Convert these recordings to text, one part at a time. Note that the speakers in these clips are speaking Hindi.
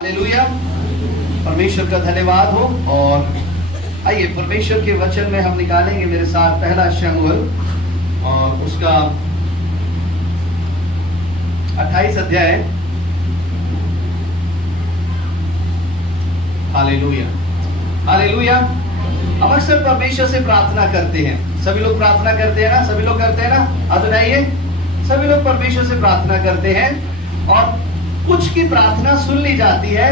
हालेलुया। परमेश्वर का धन्यवाद हो। और आइए परमेश्वर के वचन में हम निकालेंगे मेरे साथ पहला शमूएल और उसका 28 अध्याय। Hallelujah hallelujah. हम अक्सर परमेश्वर से प्रार्थना करते हैं। सभी लोग प्रार्थना करते हैं ना? सभी लोग करते हैं ना? आप सुनाइए। सभी लोग परमेश्वर से प्रार्थना करते हैं और कुछ की प्रार्थना सुन ली जाती है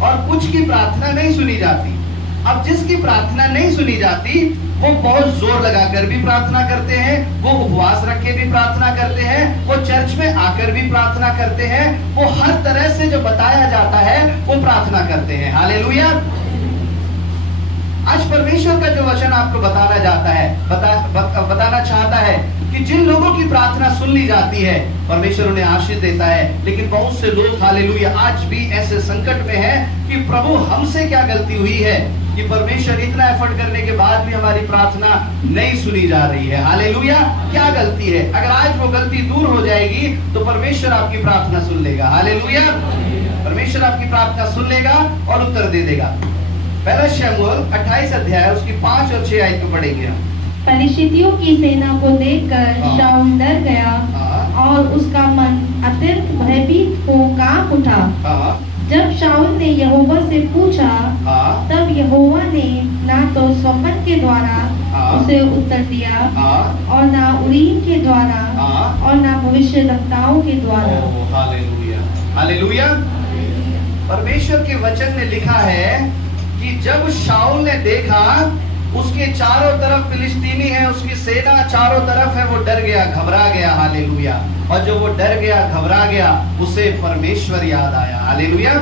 और कुछ की प्रार्थना नहीं सुनी जाती। अब जिसकी प्रार्थना नहीं सुनी जाती वो बहुत जोर लगाकर भी प्रार्थना करते हैं, वो उपवास रख के भी प्रार्थना करते हैं, वो चर्च में आकर भी प्रार्थना करते हैं, वो हर तरह से जो बताया जाता है वो प्रार्थना करते हैं। हालेलुया। आज परमेश्वर का जो वचन आपको बताना जाता है, बताना चाहता है कि जिन लोगों की प्रार्थना सुन ली जाती है परमेश्वर उन्हें आशीष देता है। लेकिन बहुत से लोग हालेलुया आज भी ऐसे संकट में हैं कि प्रभु हमसे क्या गलती हुई है कि परमेश्वर इतना एफर्ट करने के बाद भी हमारी प्रार्थना नहीं सुनी जा रही है। हालेलुया। क्या गलती है? अगर आज वो गलती दूर हो जाएगी तो परमेश्वर आपकी प्रार्थना सुन लेगा। हालेलुया। परमेश्वर आपकी प्रार्थना सुन लेगा और उत्तर दे देगा। पहला शमूएल 28 अध्याय उसकी 5 और 6 आयत को पढ़ेंगे हम। फलिस्तीयों की सेना को देखकर शाऊल डर गया और उसका मन अत्यंत भयभीत हो कांप उठा। जब शाऊल ने यहोवा से पूछा तब यहोवा ने ना तो स्वप्न के द्वारा उसे उत्तर दिया और ना उरीम के द्वारा और ना भविष्यद्वक्ताओं के द्वारा। Hallelujah hallelujah. परमेश्वर के वचन में लिखा है कि जब शाऊल ने देखा उसके चारों तरफ फिलिस्तीनी है, उसकी सेना चारों तरफ है, वो डर गया, घबरा गया। हालेलुया। और जब वो डर गया, घबरा गया, उसे परमेश्वर याद आया। हालेलुया।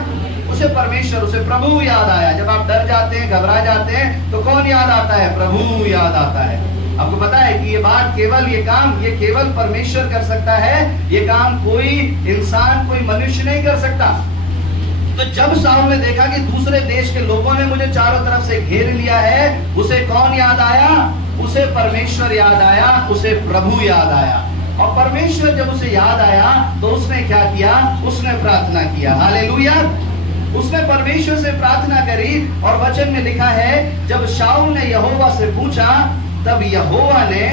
उसे परमेश्वर, उसे प्रभु याद आया। जब आप डर जाते हैं, घबरा जाते हैं तो कौन याद आता है? प्रभु याद आता है। आपको पता है कि ये बात केवल ये केवल परमेश्वर कर सकता है। ये काम कोई इंसान, कोई मनुष्य नहीं कर सकता। तो जब शाऊल ने देखा कि दूसरे देश के लोगों ने मुझे चारों तरफ से घेर लिया है, उसे कौन याद आया? उसे परमेश्वर याद आया, उसे प्रभु याद आया। और परमेश्वर जब उसे याद आया तो उसने क्या किया? उसने प्रार्थना किया। हालेलुया। उसने परमेश्वर से प्रार्थना करी और वचन में लिखा है जब शाऊल ने यहोवा से पूछा तब यहोवा ने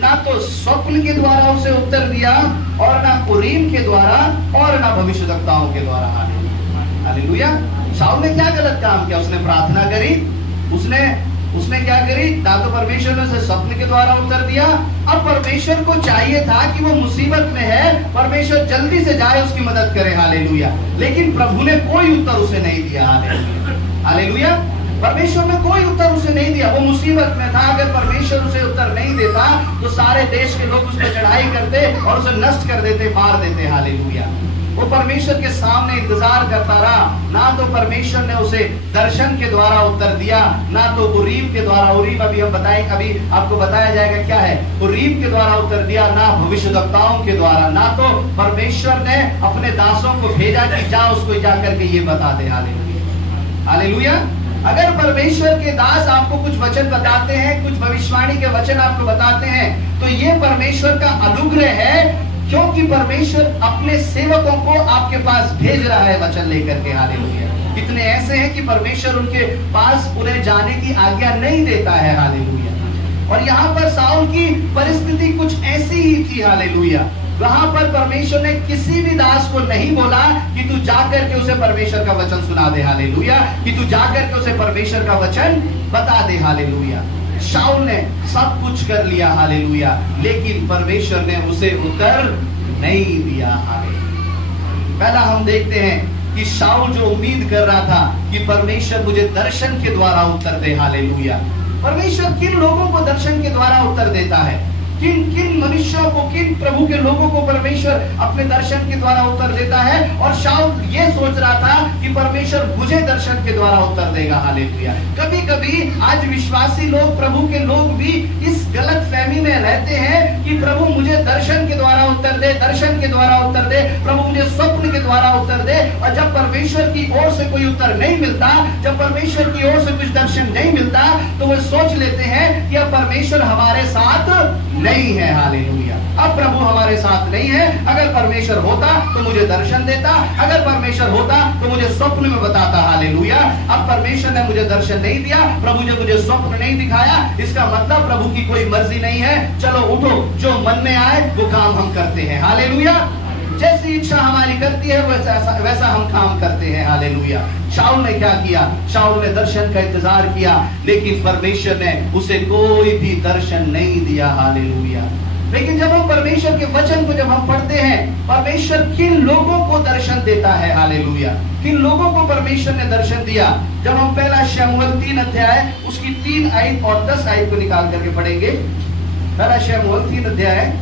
ना तो स्वप्न के द्वारा उसे उत्तर दिया और ना उरीम के द्वारा और ना भविष्यद्वक्ताओं के द्वारा। हालेलुया। शाऊल ने क्या गलत काम किया? उसने प्रार्थना करी, उसने क्या करी? ना तो परमेश्वर ने उसे स्वप्न के द्वारा उत्तर दिया। अब परमेश्वर को चाहिए था कि वो मुसीबत में है, परमेश्वर जल्दी से जाए उसकी मदद करे। हालेलुया। लेकिन प्रभु ने कोई उत्तर उसे नहीं दिया। हालेलुया। परमेश्वर ने कोई उत्तर उसे नहीं दिया। वो मुसीबत में था। अगर परमेश्वर उसे उत्तर नहीं देता तो सारे देश के लोग उस पर चढ़ाई करते और उसे नष्ट कर देते, मार देते। हालेलुया। वो परमेश्वर के सामने इंतजार करता रहा। ना तो परमेश्वर ने उसे दर्शन के द्वारा उत्तर दिया, ना तो उरीम के द्वारा। उरीम अभी आपको बताया जाएगा क्या है। उरीम के द्वारा उत्तर दिया, ना भविष्यद्वक्ताओं के द्वारा। ना तो परमेश्वर ने अपने दासों को भेजा कि जा उसको जाकर के ये बता दे। Hallelujah hallelujah. अगर परमेश्वर के दास आपको कुछ वचन बताते हैं, कुछ भविष्यवाणी के वचन आपको बताते हैं, तो ये परमेश्वर का अनुग्रह है, क्योंकि परमेश्वर अपने सेवकों को आपके पास भेज रहा है वचन लेकर के। हालेलुया। कितने ऐसे हैं कि परमेश्वर उनके पास उन्हें जाने की आज्ञा नहीं देता है। हालेलुया। और यहाँ पर शाऊल की परिस्थिति कुछ ऐसी ही थी। हालेलुया। वहां पर परमेश्वर ने किसी भी दास को नहीं बोला कि तू जाकर के उसे परमेश्वर का वचन सुना दे। हालेलुया। कि तू जाकर के उसे परमेश्वर का वचन बता दे। हालेलुया। शाऊल ने सब कुछ कर लिया। हालेलुया। लेकिन परमेश्वर ने उसे उत्तर नहीं दिया। हालेलुया। पहला हम देखते हैं कि शाऊल जो उम्मीद कर रहा था कि परमेश्वर मुझे दर्शन के द्वारा उत्तर दे। हालेलुया। परमेश्वर किन लोगों को दर्शन के द्वारा उत्तर देता है? किन मनुष्यों को, किन प्रभु के लोगों को परमेश्वर अपने दर्शन के द्वारा उत्तर देता है? और शाऊल ये सोच रहा था कि परमेश्वर मुझे दर्शन के द्वारा उत्तर देगा। हालेलुया। कभी कभी आज विश्वासी लोग, प्रभु के लोग भी इस गलत फहमी में रहते हैं कि प्रभु मुझे दर्शन के द्वारा उत्तर दे, दर्शन के द्वारा उत्तर दे, प्रभु मुझे स्वप्न के द्वारा उत्तर दे। और जब परमेश्वर की ओर से कोई उत्तर नहीं मिलता, जब परमेश्वर की ओर से कुछ दर्शन नहीं मिलता, तो वो सोच लेते हैं कि अब परमेश्वर हमारे साथ नहीं है। हालेलुया, अब प्रभु हमारे साथ नहीं है। अगर परमेश्वर होता तो मुझे दर्शन देता, अगर परमेश्वर होता तो मुझे स्वप्न में बताता। हालेलुया, अब परमेश्वर ने मुझे दर्शन नहीं दिया, प्रभु ने मुझे स्वप्न नहीं दिखाया, इसका मतलब प्रभु की कोई मर्जी नहीं है। चलो उठो, जो मन में आए वो काम हम करते हैं। हालेलुया, जैसी इच्छा हमारी करती है वैसा हम काम करते हैं। हालेलुया। शाऊल ने क्या किया? शाऊल ने दर्शन का इंतजार किया, लेकिन परमेश्वर ने उसे कोई भी दर्शन नहीं दिया। हालेलुया। लेकिन जब हम परमेश्वर के वचन को जब हम पढ़ते हैं, परमेश्वर किन लोगों को दर्शन देता है। हालेलुया, किन लोगों को परमेश्वर ने दर्शन दिया। जब हम पहला शमूएल 3 अध्याय उसकी 3 आयत और 10 आयत को निकाल करके पढ़ेंगे। पहला शमूएल 3 अध्याय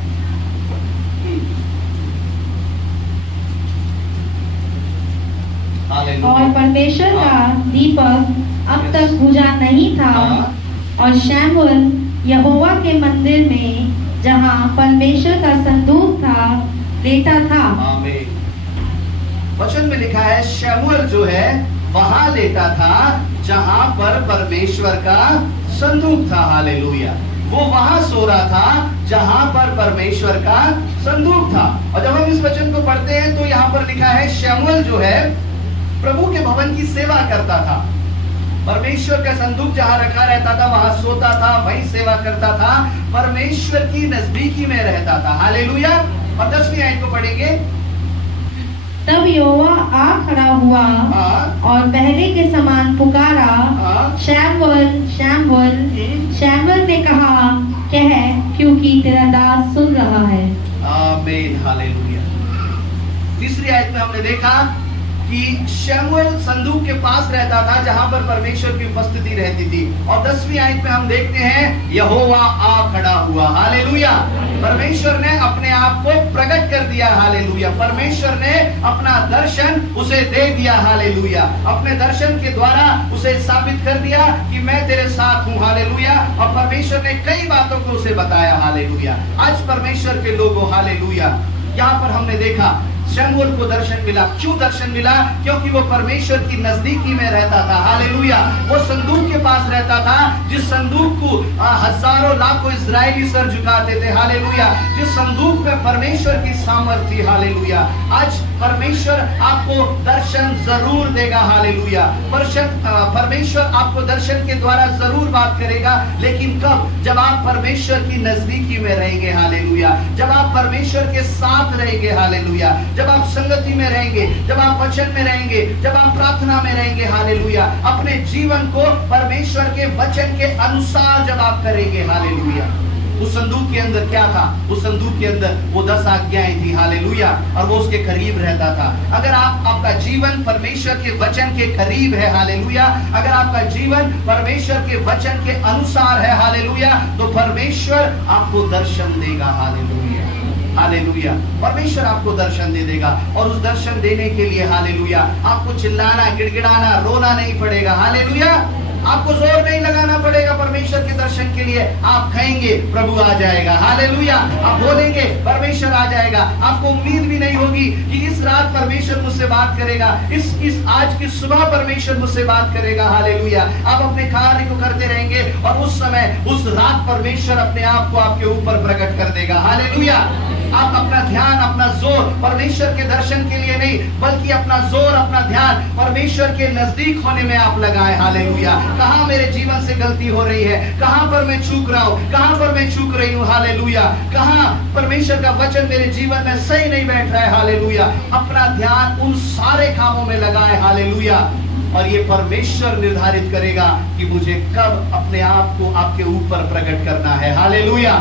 और परमेश्वर का दीपक अब तक बुझा नहीं था, और शमूएल यहोवा के मंदिर में जहाँ परमेश्वर का संदूक था लेटा था। आमीन। वचन में लिखा है शमूएल जो है वहां लेटा था जहां पर परमेश्वर का संदूक था। हालेलुया, वो वहां सो रहा था जहां पर परमेश्वर का संदूक था। और जब हम इस वचन को पढ़ते हैं तो यहाँ पर लिखा है शमूएल जो है प्रभु के भवन की सेवा करता था। परमेश्वर का संदूक जहां रखा रहता था वहां सोता था, वहीं सेवा करता था, परमेश्वर की नजदीकी में रहता था। हालेलुया। और 10वीं आयत को पढ़ेंगे। तब यहोवा आ खड़ा हुआ और पहले के समान पुकारा, शमूएल शमूएल। शमूएल ने कहा, कह, क्योंकि तेरा दास सुन रहा है। आमीन। हालेलुया। तीसरी आयत में हमने देखा कि शमूएल संदूक के पास रहता था जहां पर परमेश्वर की उपस्थिति रहती थी। और 10वीं आयत में हम देखते हैं यहोवा आ खड़ा हुआ। हालेलुया। परमेश्वर ने अपने आप को प्रकट कर दिया। हालेलुया। परमेश्वर ने अपना दर्शन उसे दे दिया। हालेलुया। अपने दर्शन के द्वारा उसे साबित कर दिया कि मैं तेरे साथ हूँ। हालेलुया। और परमेश्वर ने कई बातों को उसे बताया। हालेलुया। आज परमेश्वर के लोगों, हालेलुया, यहाँ पर हमने देखा शमूएल को दर्शन मिला। क्यों दर्शन मिला? क्योंकि वो परमेश्वर की नजदीकी में रहता था। हालेलुया। वो संदूक के पास रहता था, जिस संदूक को हजारों लाखों इजरायली सर झुकाते थे। हालेलुया। जिस संदूक में परमेश्वर की सामर्थ थी। हालेलुया। आज परमेश्वर आपको दर्शन जरूर देगा। हालेलुया। परमेश्वर आपको दर्शन के द्वारा जरूर बात करेगा, लेकिन कब? जब आप परमेश्वर की नजदीकी में रहेंगे। हालेलुया। जब आप परमेश्वर के साथ रहेंगे। हालेलुया। जब आप संगति में रहेंगे, जब आप वचन में रहेंगे, जब आप प्रार्थना में रहेंगे। हालेलुया। अपने जीवन को परमेश्वर के वचन के अनुसार जब आप करेंगे। हालेलुया। उस संदूक के अंदर क्या था? उस संदूक के अंदर वो 10 आज्ञाएं थी। हालेलुया। और वो उसके करीब रहता था। अगर आपका जीवन परमेश्वर के वचन के करीब है, हालेलुया, अगर आपका जीवन परमेश्वर के वचन के अनुसार है, हालेलुया, तो परमेश्वर आपको दर्शन देगा। हालेलुया। हालेलुया। परमेश्वर आपको दर्शन दे देगा, और उस दर्शन देने के लिए, हालेलुया, आपको चिल्लाना, गिड़गिड़ाना, रोना नहीं पड़ेगा। हालेलुया। आपको जोर नहीं लगाना पड़ेगा परमेश्वर के दर्शन के लिए। आप कहेंगे प्रभु आ जाएगा। हालेलुया। आप बोलेंगे परमेश्वर आ जाएगा। आपको उम्मीद भी नहीं होगी कि इस रात परमेश्वर मुझसे बात करेगा, इस आज की सुबह परमेश्वर मुझसे बात करेगा। हालेलुया। आप अपने कार्य को करते रहेंगे, और उस समय, उस रात परमेश्वर अपने आप को आपके ऊपर प्रकट कर देगा। हालेलुया। आप अपना ध्यान, अपना जोर परमेश्वर के दर्शन के लिए नहीं, बल्कि अपना जोर, अपना ध्यान परमेश्वर के नजदीक होने में आप लगाएं। हालेलुया। कहां मेरे जीवन से गलती हो रही है, कहां पर मैं चूक रहा हूं, कहां पर मैं चूक रही हूं। हालेलुया। कहां परमेश्वर का वचन मेरे जीवन में सही नहीं बैठ रहा है। हालेलुया। अपना ध्यान उन सारे कामों में लगाएं। हालेलुया। और ये परमेश्वर निर्धारित करेगा कि मुझे कब अपने आप को आपके ऊपर प्रकट करना है। हालेलुया।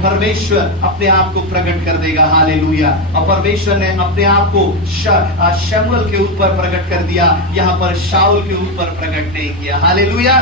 परमेश्वर अपने आप को प्रकट कर देगा। हालेलुया। और परमेश्वर ने अपने आप को शमूएल के ऊपर प्रकट कर दिया, यहाँ पर शाऊल के ऊपर प्रकट नहीं किया। हालेलुया।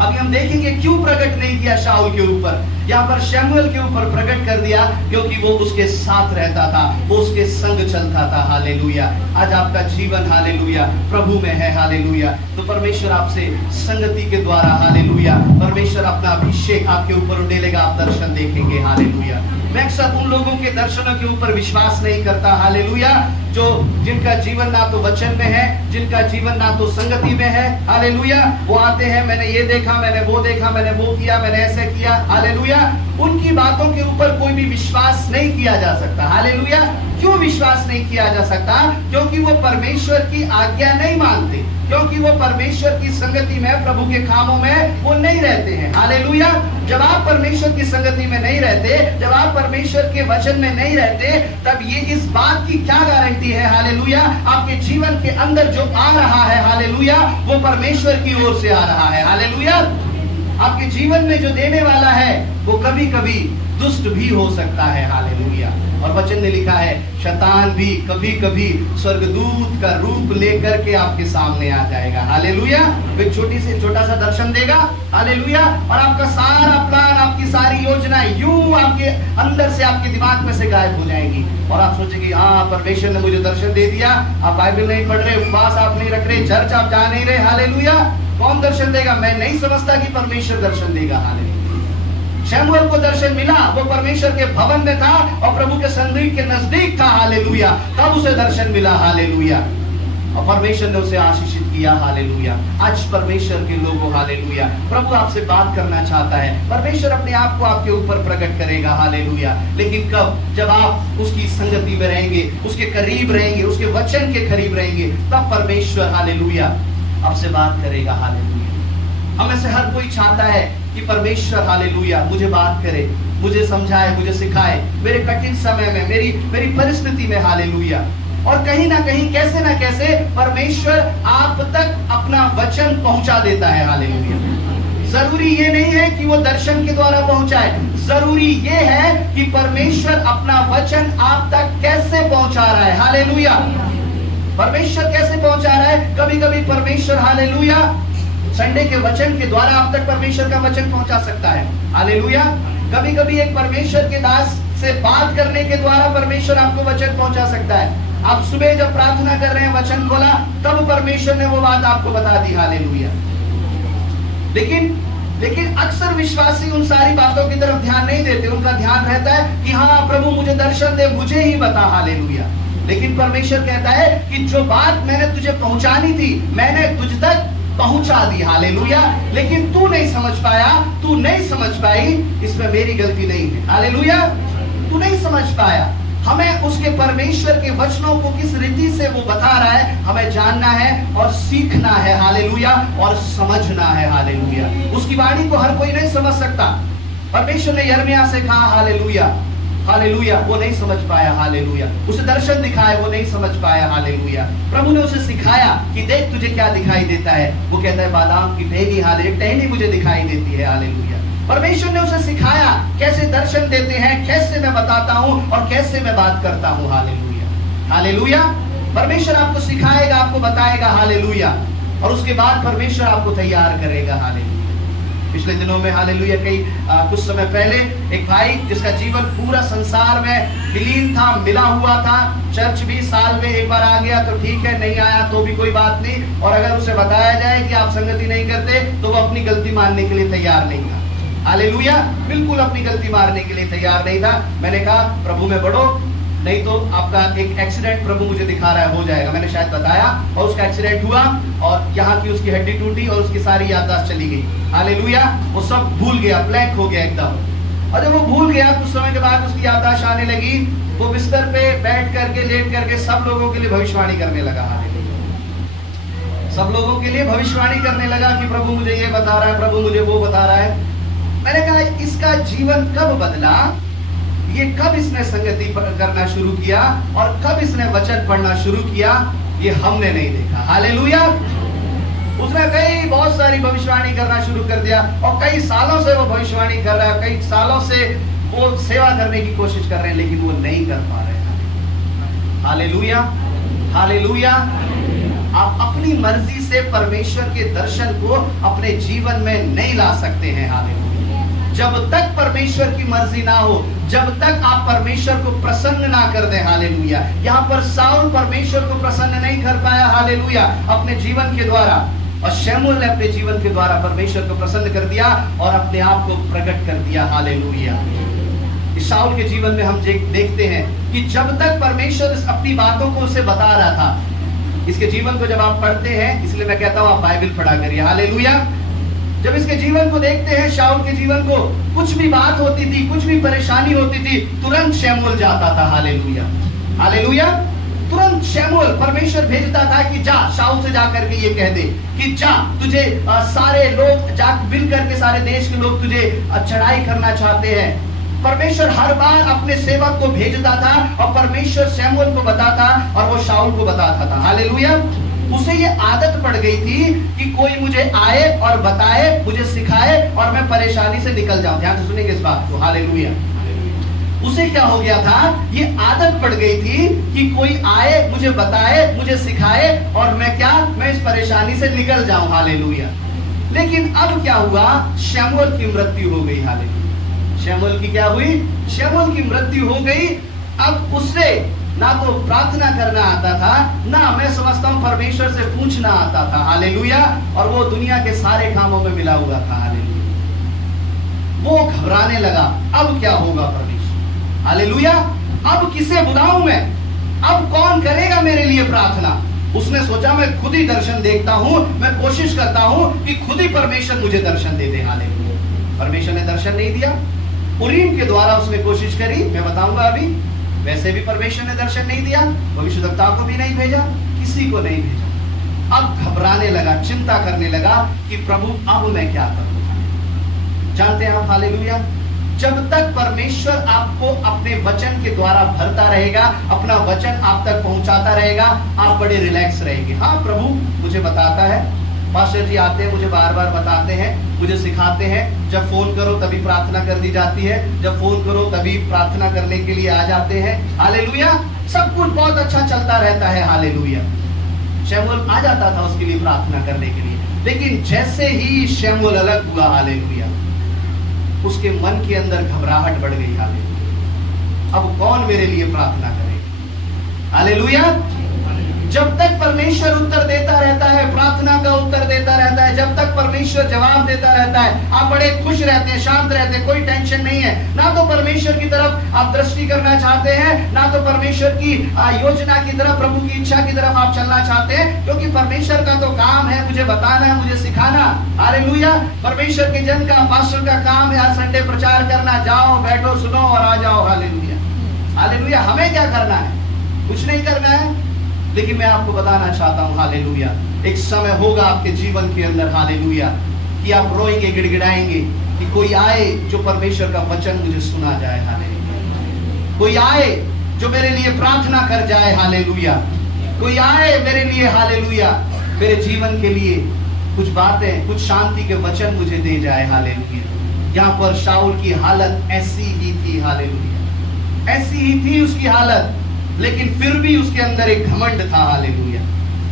अभी हम देखेंगे क्यों प्रकट नहीं किया शाऊल के ऊपर। यहाँ पर शमूएल के ऊपर प्रकट कर दिया, क्योंकि वो उसके साथ रहता था, वो उसके संग चलता था। हालेलुया। आज आपका जीवन हालेलुया प्रभु में है। हालेलुया। तो परमेश्वर आपसे संगति के द्वारा हालेलुया परमेश्वर अपना अभिषेक आपके ऊपर उड़ेलेगा, आप दर्शन देखेंगे। हालेलुया। मैं अक्सर उन लोगों के दर्शनों के ऊपर विश्वास नहीं करता, हालेलुया, जो जिनका जीवन ना तो वचन में है, जिनका जीवन ना तो संगति में है। हालेलुया। वो आते हैं, मैंने ये देखा, मैंने वो देखा, मैंने वो किया, मैंने ऐसे किया। हालेलुया। उनकी बातों के ऊपर कोई भी विश्वास नहीं किया जा सकता। हालेलुया। क्यों विश्वास नहीं किया जा सकता? क्योंकि वो परमेश्वर की आज्ञा नहीं मानते, क्योंकि वो परमेश्वर की संगति में, प्रभु के कामों में वो नहीं रहते हैं। हालेलुया। जब आप परमेश्वर की संगति में नहीं रहते, जब आप परमेश्वर के वचन में नहीं रहते, तब ये इस बात की क्या गारंटी है हालेलुया आपके जीवन के अंदर जो आ रहा है हालेलुया वो परमेश्वर की ओर से आ रहा है। हालेलुया। आपके जीवन में जो देने वाला है वो कभी कभी दुष्ट भी हो सकता है। हालेलुया। और वचन ने लिखा है शैतान भी कभी कभी स्वर्गदूत का रूप लेकर के आपके सामने आ जाएगा। हालेलुया। एक छोटा सा दर्शन देगा। हालेलुया। और आपका सारा प्लान, आपकी सारी योजना यूं आपके अंदर से, आपके दिमाग में से गायब हो जाएंगी और आप सोचेंगे हाँ परमेश्वर ने मुझे दर्शन दे दिया। आप बाइबल नहीं पढ़ रहे, उपवास आप नहीं रख रहे, चर्च आप जा नहीं रहे। हालेलुया। कौन दर्शन देगा? मैं नहीं समझता कि परमेश्वर दर्शन देगा। हालेलुया। शमूएल को दर्शन मिला, वो परमेश्वर के भवन में था और प्रभु के सन्निधि के नजदीक था। हालेलुया। तब उसे दर्शन मिला। हालेलुया। और परमेश्वर ने उसे आशीषित किया। हालेलुया। आज परमेश्वर के लोगों हालेलुया प्रभु आपसे बात करना चाहता है। परमेश्वर अपने आप को आपके ऊपर प्रकट करेगा। हालेलुया। लेकिन कब? जब आप उसकी संगति में रहेंगे, उसके करीब रहेंगे, उसके वचन के करीब रहेंगे, तब परमेश्वर हालेलुया आपसे बात करेगा। हालेलुया। हमें से हर कोई चाहता है कि परमेश्वर हालेलुया मुझे बात करे, मुझे समझाए, मुझे सिखाए मेरे कठिन समय में, मेरी परिस्थिति में। हालेलुया। और कहीं ना कहीं, कैसे ना कैसे परमेश्वर आप तक अपना वचन पहुंचा देता है। हालेलुया। जरूरी ये नहीं है कि वो दर्शन के द्वारा पहुंचाए, जरूरी ये है कि परमेश्वर अपना वचन आप तक कैसे पहुंचा रहा है। हालेलुया। परमेश्वर कैसे पहुंचा रहा है? कभी कभी परमेश्वर हालेलुया संडे के वचन के द्वारा आप तक परमेश्वर का वचन पहुंचा सकता है। हालेलुया। कभी कभी एक परमेश्वर के दास से बात करने के द्वारा परमेश्वर आपको वचन पहुंचा सकता है। आप सुबह जब प्रार्थना कर रहे हैं, वचन खोला, तब परमेश्वर ने वो बात आपको बता दी। हालेलुया। लेकिन अक्सर विश्वासी उन सारी बातों की तरफ ध्यान नहीं देते। उनका ध्यान रहता है कि हाँ प्रभु मुझे दर्शन दे, मुझे ही बता। हालेलुया। लेकिन परमेश्वर कहता है कि जो बात मैंने तुझे पहुंचानी थी, मैंने तुझ तक पहुंचा दी। हालेलुया। लेकिन तू नहीं समझ पाया, तू नहीं समझ पाई, इसमें मेरी गलती नहीं है। हालेलुया। तू नहीं समझ पाया। हमें उसके परमेश्वर के वचनों को किस रीति से वो बता रहा है, हमें जानना है और सीखना है। हालेलुया। और समझना है। हालेलुया। उसकी वाणी को हर कोई नहीं समझ सकता। परमेश्वर ने यिर्मयाह से कहा हालेलुया, हालेलुया, वो नहीं समझ पाया। हालेलुया। उसे दर्शन दिखाया, वो नहीं समझ पाया। हालेलुया। प्रभु ने उसे सिखाया कि देख तुझे क्या दिखाई देता है। वो कहता है बादाम की टहनी, हालेलुया, टहनी मुझे दिखाई देती है। हालेलुया। परमेश्वर ने उसे सिखाया कैसे दर्शन देते हैं, कैसे मैं बताता हूं और कैसे मैं बात करता हूं। हालेलुया। हालेलुया। परमेश्वर आपको सिखाएगा, आपको बताएगा। हालेलुया। और उसके बाद परमेश्वर आपको तैयार करेगा। हालेलुया। पिछले दिनों में हालेलुया कुछ समय पहले एक भाई जिसका जीवन पूरा संसार में विलीन था, मिला हुआ था, चर्च भी साल में एक बार आ गया तो ठीक है, नहीं आया तो भी कोई बात नहीं, और अगर उसे बताया जाए कि आप संगति नहीं करते तो वो अपनी गलती मानने के लिए तैयार नहीं था। हालेलुया। बिल्कुल अपनी गलती मानने के लिए तैयार नहीं था। मैंने कहा प्रभु में बढ़ो, नहीं तो आपका एक एक्सीडेंट प्रभु मुझे दिखा रहा है हो जाएगा। मैंने शायद बताया, और उसका एक्सीडेंट हुआ और यहाँ की उसकी हड्डी टूटी और उसकी सारी याददाश्त चली गई। हालेलुया। वो सब भूल गया, ब्लैंक हो गया एकदम। और जब वो भूल गया, कुछ समय के बाद उसकी याददाश्त आने लगी। वो बिस्तर पे बैठ करके, लेट करके सब लोगों के लिए भविष्यवाणी करने लगा। हालेलुया। सब लोगों के लिए भविष्यवाणी करने लगा कि प्रभु मुझे ये बता रहा है, प्रभु मुझे वो बता रहा है। मैंने कहा इसका जीवन कब बदला, ये कब इसने संगति करना शुरू किया और कब इसने वचन पढ़ना शुरू किया, ये हमने नहीं देखा। हालेलुया। उसने बहुत सारी भविष्यवाणी करना शुरू कर दिया और कई सालों से वो भविष्यवाणी कर रहा है, कई सालों से वो सेवा करने की कोशिश कर रहे हैं, लेकिन वो नहीं कर पा रहे हैं। हालेलुया। हालेलुया। आप अपनी मर्जी से परमेश्वर के दर्शन को अपने जीवन में नहीं ला सकते हैं। हालेलुया। जब तक परमेश्वर की मर्जी ना हो, जब तक आप परमेश्वर को प्रसन्न ना कर दें, हालेलुया। यहाँ पर साउल परमेश्वर को प्रसन्न नहीं कर पाया, हालेलुया, अपने जीवन के द्वारा, और शमूएल ने अपने जीवन के द्वारा परमेश्वर को प्रसन्न कर दिया और अपने आप को प्रकट कर दिया, हालेलुया। इस शाऊल के जीवन में हम देखते हैं कि जब तक परमेश्वर अपनी बातों को उसे बता रहा था, इसके जीवन को जब आप पढ़ते हैं, इसलिए मैं कहता हूं आप बाइबल पढ़ा करिए, हालेलुया। जब इसके जीवन को देखते हैं, शाऊल के जीवन को, कुछ भी बात होती थी, कुछ भी परेशानी होती थी, तुरंत शमूएल जाता था, हालेलुया, हालेलुया। तुरंत शमूएल परमेश्वर भेजता था कि जा शाऊल से जाकर के ये कह दे कि जा, तुझे सारे लोग जा मिल करके, सारे देश के लोग तुझे चढ़ाई करना चाहते हैं। परमेश्वर हर बार अपने सेवक को भेजता था और परमेश्वर शमूएल को बताता और वो शाऊल को बताता था, हालेलुया। उसे ये आदत पड़ गई थी कि कोई मुझे आए और बताए, मुझे सिखाए और मैं परेशानी से निकल जाऊं। ध्यान से सुनेंगे इस बात को, हालेलुया। उसे क्या हो गया था, ये आदत पड़ गई थी कि कोई आए, मुझे बताए, मुझे सिखाए और मैं इस परेशानी से निकल जाऊं, हालेलुया। लेकिन अब क्या हुआ, शमूएल की मृत्यु हो गई, हालेलुया। शमूएल की क्या हुई, शमूएल की मृत्यु हो गई। अब उससे ना तो प्रार्थना करना आता था, ना मैं समझता हूं परमेश्वर से पूछना आता था, हालेलुया। और वो दुनिया के सारे कामों में मिला हुआ था, हालेलुया। वो घबराने लगा, अब क्या होगा परमेश्वर, हालेलुया। अब किसे बुलाऊं मैं, अब कौन करेगा मेरे लिए प्रार्थना। उसने सोचा मैं खुद ही दर्शन देखता हूं, मैं कोशिश करता हूं कि खुद ही परमेश्वर मुझे दर्शन दे दे, हालेलुया। परमेश्वर ने दर्शन नहीं दिया। उरीम के द्वारा उसने कोशिश करी, मैं बताऊंगा अभी, वैसे भी परमेश्वर ने दर्शन नहीं दिया। भविष्यद्वक्ता को भी नहीं भेजा, किसी को नहीं भेजा। अब घबराने लगा, चिंता करने लगा कि प्रभु अब मैं क्या करूं। जानते हैं आप, हालेलुया, जब तक परमेश्वर आपको अपने वचन के द्वारा भरता रहेगा, अपना वचन आप तक पहुंचाता रहेगा, आप बड़े रिलैक्स रहेंगे। हाँ, प्रभु मुझे बताता है, पास्टर जी आते हैं, मुझे बार बार बताते हैं, मुझे सिखाते हैं। जब फोन करो तभी प्रार्थना कर दी जाती है, जब फोन करो तभी प्रार्थना करने के लिए आ जाते हैं, हालेलुया। सब कुछ बहुत अच्छा चलता रहता है, हालेलुया। शमूएल आ जाता था उसके लिए प्रार्थना करने के लिए, लेकिन जैसे ही शमूएल अलग हुआ, हालेलुया, उसके मन के अंदर घबराहट बढ़ गई, हालेलुया। अब कौन मेरे लिए प्रार्थना करेगा, हालेलुया। जब तक परमेश्वर उत्तर देता रहता है, प्रार्थना का उत्तर देता रहता है, जब तक परमेश्वर जवाब देता रहता है, आप बड़े खुश रहते हैं, शांत रहते हैं, कोई टेंशन नहीं है। ना तो परमेश्वर की तरफ आप दृष्टि करना चाहते हैं, ना तो परमेश्वर की योजना की तरफ, प्रभु की इच्छा की तरफ आप चलना चाहते हैं, क्योंकि परमेश्वर का तो काम है मुझे बताना है, मुझे सिखाना, हालेलुया। परमेश्वर के जन का, पास्टर का काम है हर संडे प्रचार करना, जाओ बैठो सुनो और आ जाओ, हालेलुया, हालेलुया। हमें क्या करना है, कुछ नहीं करना है। लेकिन मैं आपको बताना चाहता हूं, हालेलुया, एक समय होगा आपके जीवन के अंदर, हालेलुया, कि आप रोएंगे, गिड़गिड़ाएंगे कि कोई आए जो परमेश्वर का वचन मुझे सुना जाए, हालेलुया। कोई आए जो मेरे लिए प्रार्थना कर जाए, हालेलुया। कोई आए मेरे लिए, हालेलुया, मेरे जीवन के लिए कुछ बातें, कुछ शांति के वचन मुझे दे जाए, हालेलुया। यहाँ पर शाऊल की हालत ऐसी ही थी, हालेलुया, ऐसी ही थी उसकी हालत, लेकिन फिर भी उसके अंदर एक घमंड था, हालेलुया।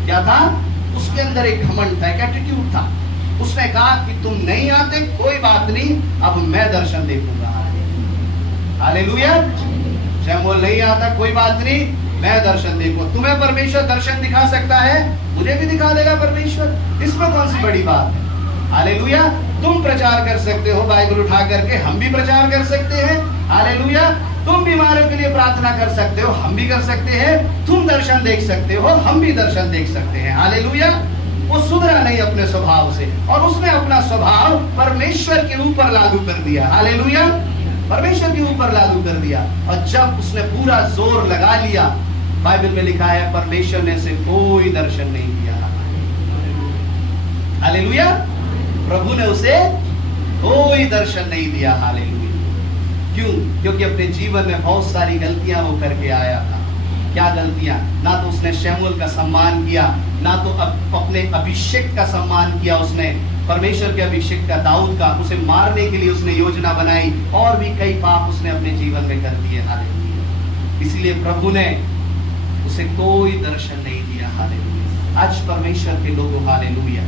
क्या था? उसके अंदर एक घमंड था, एक एटीट्यूड था। उसने कहा कि तुम नहीं आते, कोई बात नहीं, अब मैं दर्शन देखूंगा, हालेलुया। शमूएल नहीं आता, कोई बात नहीं, मैं दर्शन देखूंगा। तुम्हें परमेश्वर दर्शन दिखा सकता है, मुझे भी दिखा देगा परमेश्वर, इसमें कौन सी बड़ी बात है, हालेलुया। तुम प्रचार कर सकते हो बाइबल उठा करके, हम भी प्रचार कर सकते हैं, हालेलुया। तुम बीमारों के लिए प्रार्थना कर सकते हो, हम भी कर सकते हैं। तुम दर्शन देख सकते हो, हम भी दर्शन देख सकते हैं, हालेलुया। वो सुधरा नहीं अपने स्वभाव से, और उसने अपना स्वभाव परमेश्वर के ऊपर लागू कर दिया, हालेलुया, परमेश्वर के ऊपर लागू कर दिया। और जब उसने पूरा जोर लगा लिया, बाइबल में लिखा है परमेश्वर ने उसे कोई दर्शन नहीं दिया, हालेलुया। प्रभु ने उसे कोई दर्शन नहीं दिया, हालेलुया। क्यों? क्योंकि अपने जीवन में बहुत सारी गलतियां वो करके आया था। क्या गलतियां? ना तो उसने शमूएल का सम्मान किया, ना तो अपने अभिषेक का सम्मान किया उसने, परमेश्वर के अभिषेक का, दाऊद का। उसे मारने के लिए उसने योजना बनाई, और भी कई पाप उसने अपने जीवन में कर दिए, हालेलुया। इसलिए प्रभु ने उसे कोई दर्शन नहीं दिया, हालेलुया। आज परमेश्वर के लोगों, हालेलुया,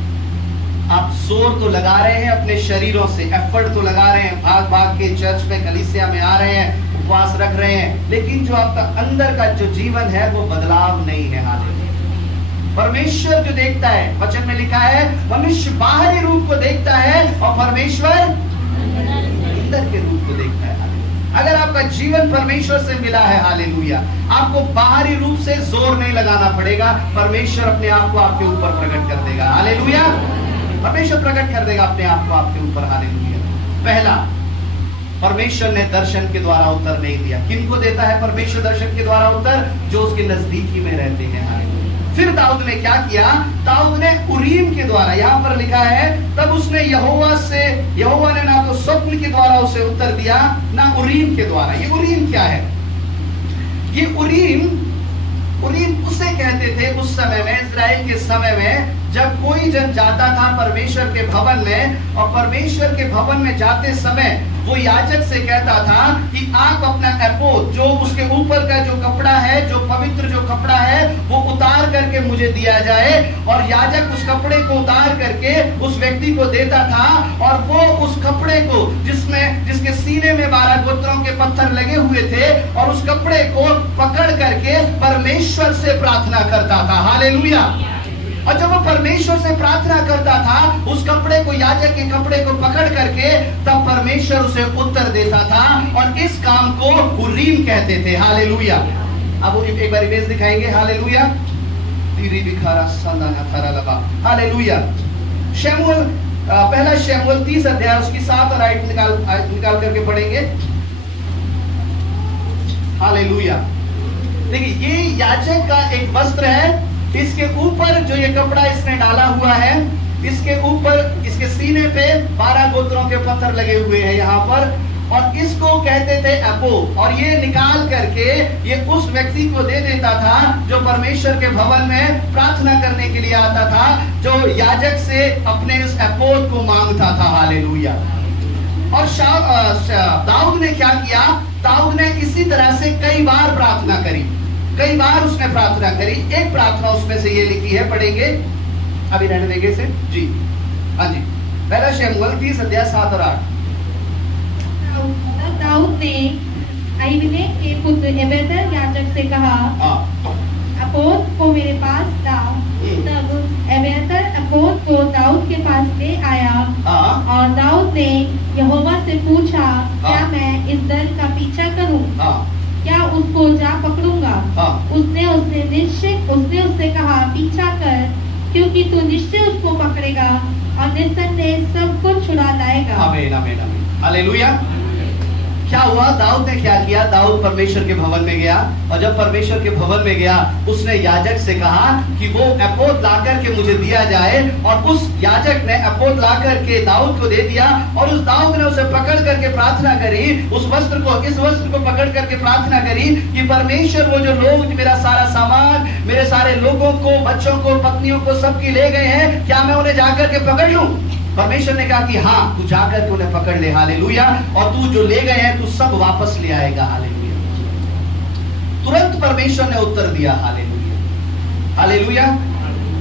आप जोर तो लगा रहे हैं अपने शरीरों से, एफर्ट तो लगा रहे हैं, भाग भाग के चर्च में कलीसिया में आ रहे हैं, उपवास रख रहे हैं, लेकिन जो आपका अंदर का जो जीवन है वो बदलाव नहीं है। हालेलुया। परमेश्वर जो देखता है, वचन में लिखा है मनुष्य बाहरी रूप को देखता है और परमेश्वर अंदर के रूप को देखता है। अगर आपका जीवन परमेश्वर से मिला है, हालेलुया, आपको बाहरी रूप से जोर नहीं लगाना पड़ेगा, परमेश्वर अपने आप को आपके ऊपर प्रकट कर देगा। हालेलुया। परमेश्वर प्रकट कर देगा अपने आप को आपके ऊपर। हालेलुया। पहला, परमेश्वर ने दर्शन के द्वारा उत्तर नहीं दिया। किनको देता है परमेश्वर दर्शन के द्वारा उत्तर? जो उसके नजदीकी में रहते हैं। हालेलुया। फिर दाऊद ने क्या किया? दाऊद ने उरीम के द्वारा, यहाँ पर लिखा है तब उसने यहोवा ने ना तो स्वप्न के द्वारा उसे उत्तर दिया ना उरीम के द्वारा। ये उरीम क्या है? ये उरीम उसे कहते थे उस समय में, इस्राएल के समय में, जब कोई जन जाता था परमेश्वर के भवन में, और परमेश्वर के भवन में जाते समय वो याजक से कहता था कि आप अपना एपोद, जो उसके ऊपर का जो कपड़ा है, जो पवित्र जो कपड़ा है, वो उतार करके मुझे दिया जाए। और याजक उस कपड़े को उतार करके उस व्यक्ति को देता था, और वो उस कपड़े को जिसके सीने में 12 गोत्रों के पत्थर लगे हुए थे, और उस कपड़े को पकड़ करके परमेश्वर से प्रार्थना करता था। हालेलुया। और जब वो परमेश्वर से प्रार्थना करता था, उस कपड़े को, याजक के कपड़े को पकड़ करके, तब परमेश्वर उसे उत्तर देता था, और इस काम को उरीम कहते थे। हालेलुया। अब एक बार इमेज दिखाएंगे। हालेलुया। हालेलुया। शमूएल, पहला शमूएल 30 अध्याय उसकी 7 और 8 निकाल करके पढ़ेंगे। हालेलुया। देखिए, ये याजक का एक वस्त्र है, इसके ऊपर जो ये कपड़ा इसने डाला हुआ है, इसके ऊपर इसके सीने पे 12 गोत्रों के पत्थर लगे हुए हैं यहाँ पर, और इसको कहते थे एपोद। और ये निकाल करके ये उस व्यक्ति को दे देता था जो परमेश्वर के भवन में प्रार्थना करने के लिए आता था, जो याजक से अपने उस एपोद को मांगता था। हालेलुया। और दाऊद ने क्या किया? दाऊद ने इसी तरह से कई बार प्रार्थना करी, कई बार उसने प्रार्थना करी। एक प्रार्थना उसमें से ये लिखी है, पढ़ेंगे अभी रहने देंगे से जी। हाँ जी, पहला शमूएल 30 अध्याय 7 और 8। दाऊद ने अहीमेलेक के पुत्र एबेतर याजक से कहा, एपोद को मेरे पास लाओ। तब एबेतर एपोद को दाऊद के पास ले आया, और दाऊद ने यहोवा से पूछा, क्या मैं इस दल का पीछा करूं? क्या उसको जा पकड़ूंगा? उसने उससे कहा, पीछा कर, क्योंकि तू निश्चय उसको पकड़ेगा और निस्संदेह सब कुछ छुड़ा लाएगा। आमीन, आमीन, आमीन। हालेलुया। क्या हुआ? दाऊद ने क्या किया? दाऊद परमेश्वर के भवन में गया, और जब परमेश्वर के भवन में गया, उसने याजक से कहा कि वो एपोद लाकर के मुझे दिया जाए, और उस याजक ने एपोद लाकर के दाऊद को दे दिया, और उस दाऊद ने उसे पकड़ करके प्रार्थना करी, इस वस्त्र को पकड़ करके प्रार्थना करी कि परमेश्वर, वो जो लोग मेरा सारा सामान, मेरे सारे लोगों को, बच्चों को, पत्नियों को, सबकी ले गए हैं, क्या मैं उन्हें जाकर के पकड़ लूं? परमेश्वर ने कहा कि हाँ, तू जाकर के उन्हें पकड़ ले। हालेलुया। और तू जो ले गए हैं तू सब वापस ले आएगा। हालेलुया। तुरंत परमेश्वर ने उत्तर दिया। हालेलुया। हालेलुया।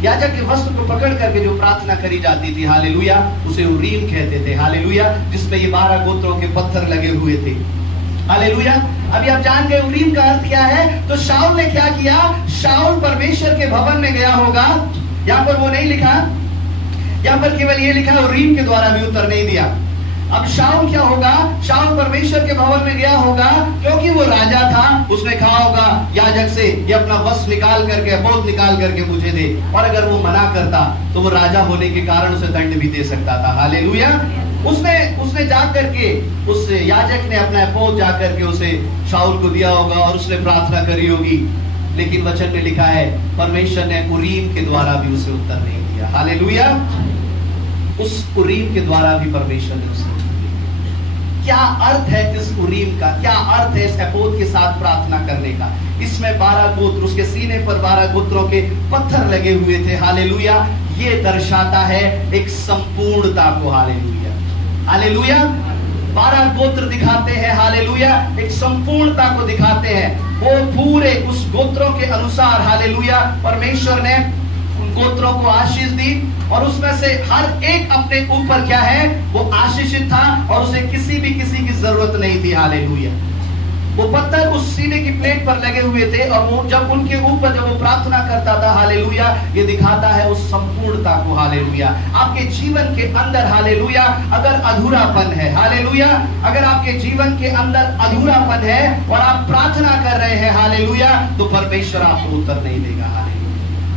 याजक के वस्त्र को पकड़ करके जो प्रार्थना करी जाती थी, हालेलुया, उसे उरीम कहते थे। हालेलुया। जिसमें ये 12 गोत्रों के पत्थर लगे हुए थे। हालेलुया। अभी आप जान गए उरीम का अर्थ क्या है। तो शाऊल ने क्या किया? शाऊल परमेश्वर के भवन में गया होगा। यहाँ पर वो नहीं लिखा, यहाँ पर केवल ये लिखा है उरीम के द्वारा भी उत्तर नहीं दिया। अब शाऊल क्या होगा? शाऊल परमेश्वर के भवन में गया होगा, क्योंकि वो राजा था। उसने कहा होगा याजक से, ये अपना वस्त्र निकाल करके, एपोद निकाल करके मुझे दे। और अगर वो मना करता तो वो राजा होने के कारण उसे दंड भी दे सकता था। हालेलुया। उसने जाकर के, उस याजक ने अपना एपोद जाकर के उसे शाऊल को दिया होगा, और उसने प्रार्थना करी होगी। लेकिन वचन में लिखा है परमेश्वर ने उरीम के द्वारा भी उसे उत्तर नहीं दिया। हालेलुया। उस उरीम के द्वारा भी परमेश्वर ने उसे, क्या अर्थ है इस उरीम का? क्या अर्थ है इस एपोद के साथ प्रार्थना करने का? इसमें 12 गोत्र, उसके सीने पर 12 गोत्रों के पत्थर लगे हुए थे। हालेलुया। ये दर्शाता है एक संपूर्णता को। हालेलुया। हालेलुया। 12 गोत्र दिखाते हैं। हालेलुया। एक संपूर्णता को दिखाते हैं। वो पूरे उस गोत्रों के अनुसार, हालेलुया, परमेश्वर ने गोत्रों को आशीष दी और उसमें से हर एक अपने ऊपर क्या है, वो आशीषित था और उसे किसी की जरूरत नहीं थी। हालेलुया। वो पत्थर उस सीने की प्लेट पर लगे हुए थे और वो जब उनके ऊपर जब वो प्रार्थना करता था, हालेलुया, ये दिखाता है उस संपूर्णता को। हालेलुया। आपके जीवन के अंदर, हालेलुया, अगर अधूरापन है, हालेलुया, अगर आपके जीवन के अंदर अधूरापन है और आप प्रार्थना कर रहे हैं, हालेलुया, तो परमेश्वर आपको उत्तर नहीं देगा। हालेलुया।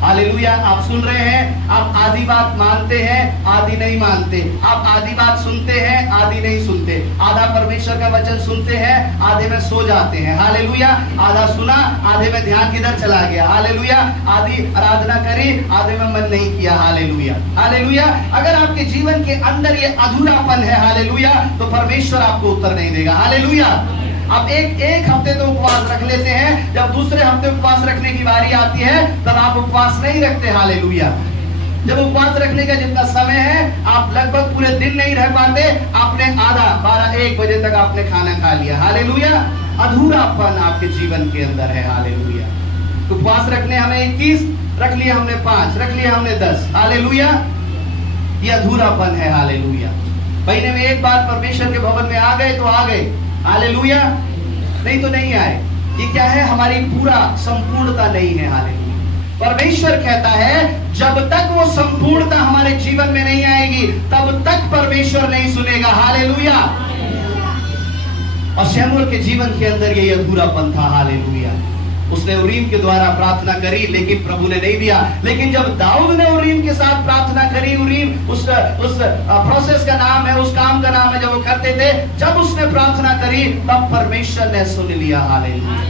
हालेलुया। आप सुन रहे हैं, आप आधी बात मानते हैं, आधी नहीं मानते। आप आधी बात सुनते हैं, आधी नहीं सुनते। आधा परमेश्वर का वचन सुनते हैं, आधे में सो जाते हैं। हालेलुया। आधा सुना, आधे में ध्यान किधर चला गया। हालेलुया। आधी आराधना करी, आधे में मन नहीं किया। हालेलुया। हालेलुया। अगर आपके जीवन के अंदर ये अधूरापन है, हालेलुया, तो परमेश्वर आपको उत्तर नहीं देगा। हालेलुया। आप एक हफ्ते तो उपवास रख लेते हैं, जब दूसरे हफ्ते उपवास रखने की बारी आती है तब आप उपवास नहीं रखते। हालेलुया। जब उपवास रखने का जितना समय है, आप लगभग पूरे दिन नहीं रह पाते, आपने आधा 12-1 बजे तक आपने खाना खा लिया। हालेलुया। अधूरापन आपके जीवन के अंदर है। हालेलुया। उपवास रखने हमें 21 रख लिया, हमने 5 रख लिया, हमने 10। हालेलुया। ये अधूरापन है। हालेलुया। महीने में एक बार परमेश्वर के भवन में आ गए तो आ गए, हालेलुया, नहीं तो नहीं आए। ये क्या है, हमारी पूरा संपूर्णता नहीं है। हालेलुया। परमेश्वर कहता है जब तक वो संपूर्णता हमारे जीवन में नहीं आएगी तब तक परमेश्वर नहीं सुनेगा। हालेलुया। और शमूएल के जीवन के अंदर ये अधूरापन था। हालेलुया। उसने उरीम के द्वारा प्रार्थना करी लेकिन प्रभु ने नहीं दिया। लेकिन जब दाऊद ने उरीम के साथ प्रार्थना करी, उरीम उस प्रोसेस का नाम है, उस काम का नाम है जब वो करते थे, जब उसने प्रार्थना करी तब परमेश्वर ने सुन लिया। हालेलुया।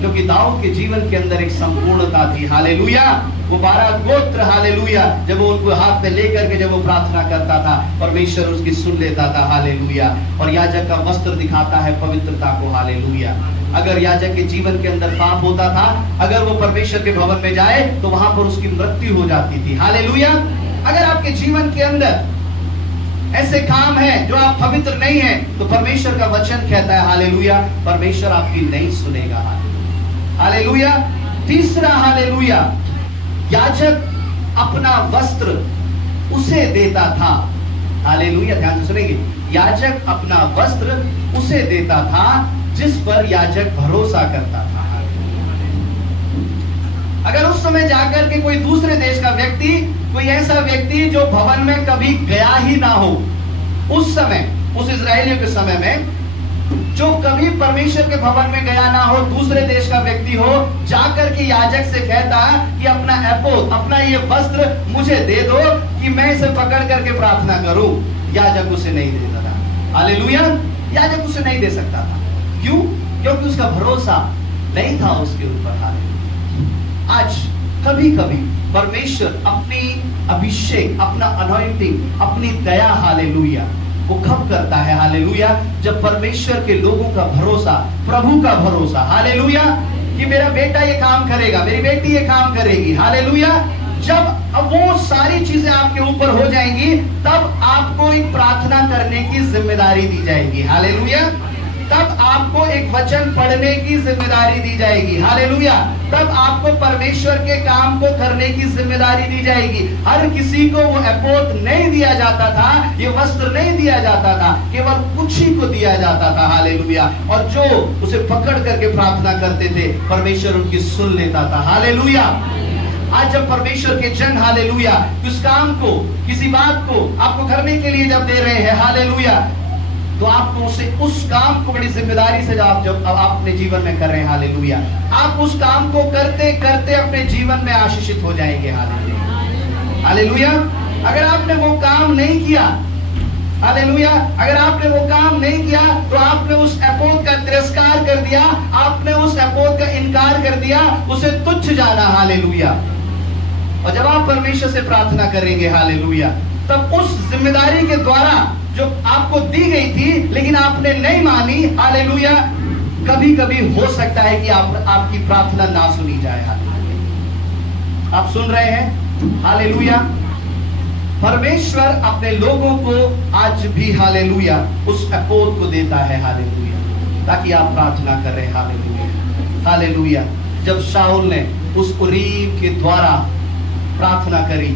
क्योंकि दाऊद के जीवन के अंदर एक संपूर्णता थी। हालेलुया। वो 12 गोत्र, हालेलुया, जब वो उनको हाथ में लेकर के जब वो प्रार्थना करता था, परमेश्वर उसकी सुन लेता था। हालेलुया। और याजक का वस्त्र दिखाता है पवित्रता को। हालेलुया। अगर याजक के जीवन के अंदर पाप होता था, अगर वो परमेश्वर के भवन में जाए तो वहां पर उसकी मृत्यु हो जाती थी। हालेलुया। अगर आपके जीवन के अंदर ऐसे काम है जो आप पवित्र नहीं है, तो परमेश्वर का वचन कहता है, हालेलुया, परमेश्वर आपकी नहीं सुनेगा। हालेलुया। तीसरा, हालेलुया, याजक अपना वस्त्र उसे देता था। हालेलुया। ध्यान से सुनेंगे, याजक अपना वस्त्र उसे देता था जिस पर याजक भरोसा करता था। अगर उस समय जाकर के कोई दूसरे देश का व्यक्ति, कोई ऐसा व्यक्ति जो भवन में कभी गया ही ना हो, उस समय, उस इजरायलियों के समय में जो कभी परमेश्वर के भवन में गया ना हो, दूसरे देश का व्यक्ति हो, जाकर के याजक से कहता कि अपना एपोद, अपना ये वस्त्र मुझे दे दो कि मैं इसे पकड़ करके प्रार्थना करूं, याजक उसे नहीं देता था। हालेलुया। याजक उसे नहीं दे सकता था। क्यों? क्योंकि उसका भरोसा नहीं था उसके ऊपर। हालेलुया। आज कभी कभी परमेश्वर अपनी अभिषेक, अपना अनॉइंटिंग, अपनी दया, हालेलुया, वो कब करता है? हालेलुया। जब परमेश्वर के लोगों का भरोसा, प्रभु का भरोसा, हालेलुया, कि मेरा बेटा ये काम करेगा, मेरी बेटी ये काम करेगी, हालेलुया, जब अब वो सारी चीजें आपके ऊपर हो जाएंगी, तब आपको एक प्रार्थना करने की जिम्मेदारी दी जाएगी। हालेलुया। तब आपको एक वचन पढ़ने की जिम्मेदारी दी जाएगी। हालेलुया। तब आपको परमेश्वर के काम को करने की जिम्मेदारी दी जाएगी। हर किसी को वो एपोद नहीं दिया जाता था, ये वस्त्र नहीं दिया जाता था, केवल कुछ ही को दिया जाता था। हालेलुया। और जो उसे पकड़ करके प्रार्थना करते थे, परमेश्वर उनकी सुन लेता था। हालेलुया। आज जब परमेश्वर के जन, हालेलुया, उस काम को, किसी बात को आपको करने के लिए जब दे रहे हैं, हालेलुया, तो आपको उस काम को बड़ी जिम्मेदारी से जब आप अपने जीवन में कर रहे हैं, हालेलुया, आप उस काम को करते करते अपने जीवन में आशीषित हो जाएंगे। हालेलुया। हालेलुया। अगर आपने वो काम नहीं किया, हालेलुया, अगर आपने वो काम नहीं किया तो आपने उस एपोद का तिरस्कार कर दिया, आपने उस एपोद का इनकार कर दिया, उसे तुच्छ जाना। हालेलुया। और जब आप परमेश्वर से प्रार्थना करेंगे, हालेलुया, तब उस जिम्मेदारी के द्वारा जो आपको दी गई थी लेकिन आपने नहीं मानी, हालेलुया, कभी कभी हो सकता है कि आपकी प्रार्थना ना सुनी जाए। हालेलुया। आप सुन रहे हैं? हालेलुया। परमेश्वर अपने लोगों को आज भी, हालेलुया, उस एपोद को देता है। हालेलुया। ताकि आप प्रार्थना कर रहे हैं। हालेलुया। हालेलुया। जब शाऊल ने उस उरीम के द्वारा प्रार्थना करी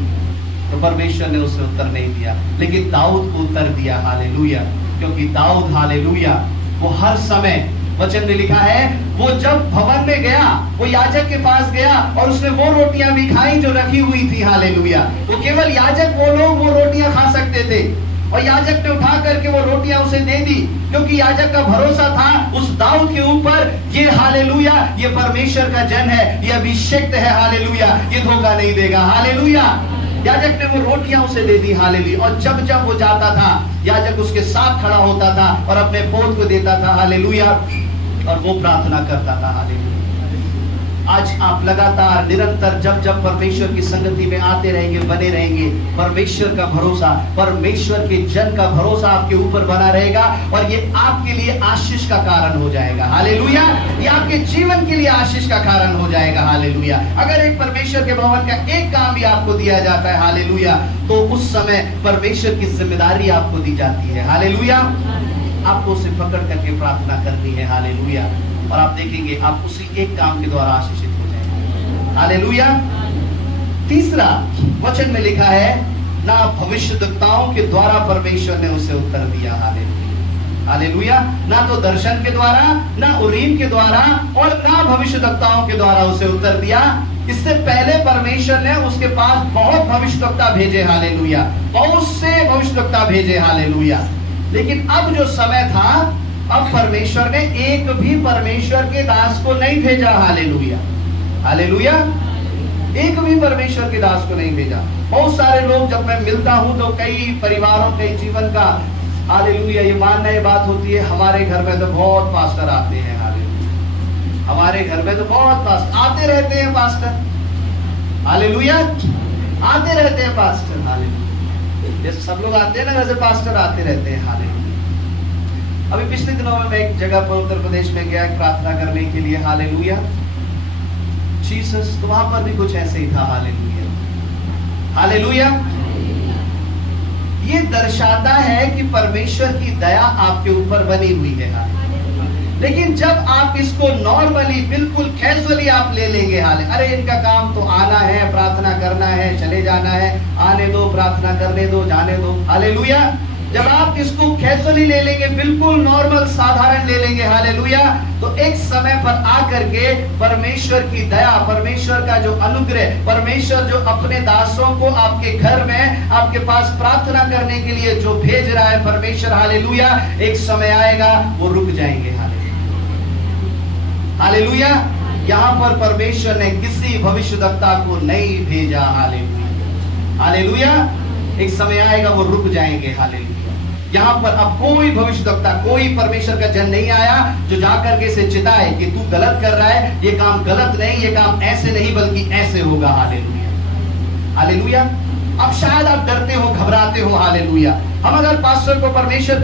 तो परमेश्वर ने उसे उत्तर नहीं दिया, लेकिन दाऊद को उत्तर दिया। हालेलुया। क्योंकि दाऊद, हालेलुया, वो हर समय, वचन में लिखा है, वो जब भवन में गया, वो याजक के पास गया और उसने वो रोटियां भी खाई जो रखी हुई थी। हालेलुया। वो केवल याजक, वो लोग वो रोटियां खा सकते थे और याजक ने उठा करके वो रोटियां उसे दे दी, क्योंकि याजक का भरोसा था उस दाऊद के ऊपर, ये हालेलुया, ये परमेश्वर का जन है, ये अभिषिक्त है। हालेलुया। ये धोखा नहीं देगा। हालेलुया। याजक ने वो रोटियां उसे दे दी। हालेलुया। और जब जब वो जाता था, याजक उसके साथ खड़ा होता था और अपने पोत को देता था। हालेलुया। और वो प्रार्थना करता था। हालेलुया। आज आप लगातार, निरंतर जब जब परमेश्वर की संगति में आते रहेंगे, बने रहेंगे, परमेश्वर का भरोसा, परमेश्वर के जन का भरोसा आपके ऊपर बना रहेगा और ये आपके लिए आशीष का कारण हो जाएगा। हालेलुया। ये आपके जीवन के लिए आशीष का कारण हो जाएगा। हालेलुया। अगर एक परमेश्वर के भवन का एक काम भी आपको दिया जाता है, हालेलुया, तो उस समय परमेश्वर की जिम्मेदारी आपको दी जाती है। हालेलुया। आपको उसे पकड़ करके प्रार्थना करनी है। हालेलुया। और आप देखेंगे आप उसी एक काम के द्वारा आशीषित हो जाएंगे। हालेलुया। तीसरा, वचन में लिखा है, ना भविष्यद्वक्ताओं के द्वारा परमेश्वर ने उसे उत्तर दिया। हालेलुया। हालेलुया। ना तो दर्शन के द्वारा, ना उरीम के द्वारा और ना भविष्यद्वक्ताओं के द्वारा उसे उत्तर दिया। इससे पहले परमेश्वर ने उसके पास बहुत भविष्यद्वक्ता भेजे। हालेलुया। बहुत से भविष्यद्वक्ता भेजे। हालेलुया। लेकिन अब जो समय था, अब परमेश्वर ने एक भी परमेश्वर के दास को नहीं भेजा। हालेलुया। हालेलुया। एक भी परमेश्वर के दास को नहीं भेजा। बहुत सारे लोग, जब मैं मिलता हूं तो कई परिवारों, कई जीवन का, हालेलुया, ये मानना ये बात होती है, हमारे घर में तो बहुत पास्टर आते हैं। हालेलुया। हमारे घर में तो बहुत पास्टर आते रहते हैं। पास्टर, हालेलुया, आते रहते हैं पास्टर। हालेलुया। जैसे सब लोग आते हैं ना, वैसे पास्टर आते रहते हैं। हालेलुया। अभी पिछले दिनों में मैं एक जगह पर उत्तर प्रदेश में गया प्रार्थना करने के लिए। हालेलुया। जीसस, तो वहां पर भी कुछ ऐसे ही था। हालेलुया। हालेलुया। ये दर्शाता है कि परमेश्वर की दया आपके ऊपर बनी हुई है। लेकिन जब आप इसको नॉर्मली, बिल्कुल कैजुअली आप ले लेंगे, अरे इनका काम तो आना है, प्रार्थना करना है, चले जाना है, आने दो, प्रार्थना करने दो, जाने दो। हालेलुया। जब आप इसको कैजुअली ले लेंगे, बिल्कुल नॉर्मल, साधारण ले लेंगे, हालेलुया, तो एक समय पर आकर के परमेश्वर की दया, परमेश्वर का जो अनुग्रह, परमेश्वर जो अपने दासों को आपके घर में, आपके पास प्रार्थना करने के लिए जो भेज रहा है परमेश्वर, हालेलुया, एक समय आएगा वो रुक जाएंगे। हालेलुया। यहाँ पर परमेश्वर ने किसी भविष्यद्वक्ता को नहीं भेजा। हालेलुया। हालेलुया। एक समय आएगा वो रुक जाएंगे। हालेलुया। यहाँ पर अब कोई भविष्यद्वक्ता, कोई परमेश्वर का जन नहीं आया जो जाकर के इसे चिताए कि तू गलत कर रहा है, ये काम गलत नहीं, ये काम ऐसे नहीं बल्कि ऐसे होगा। हालेलुया। हालेलुया। अब शायद आप डरते हो, घबराते हो। हालेलुया। हम अगर पास्टर को, परमेश्वर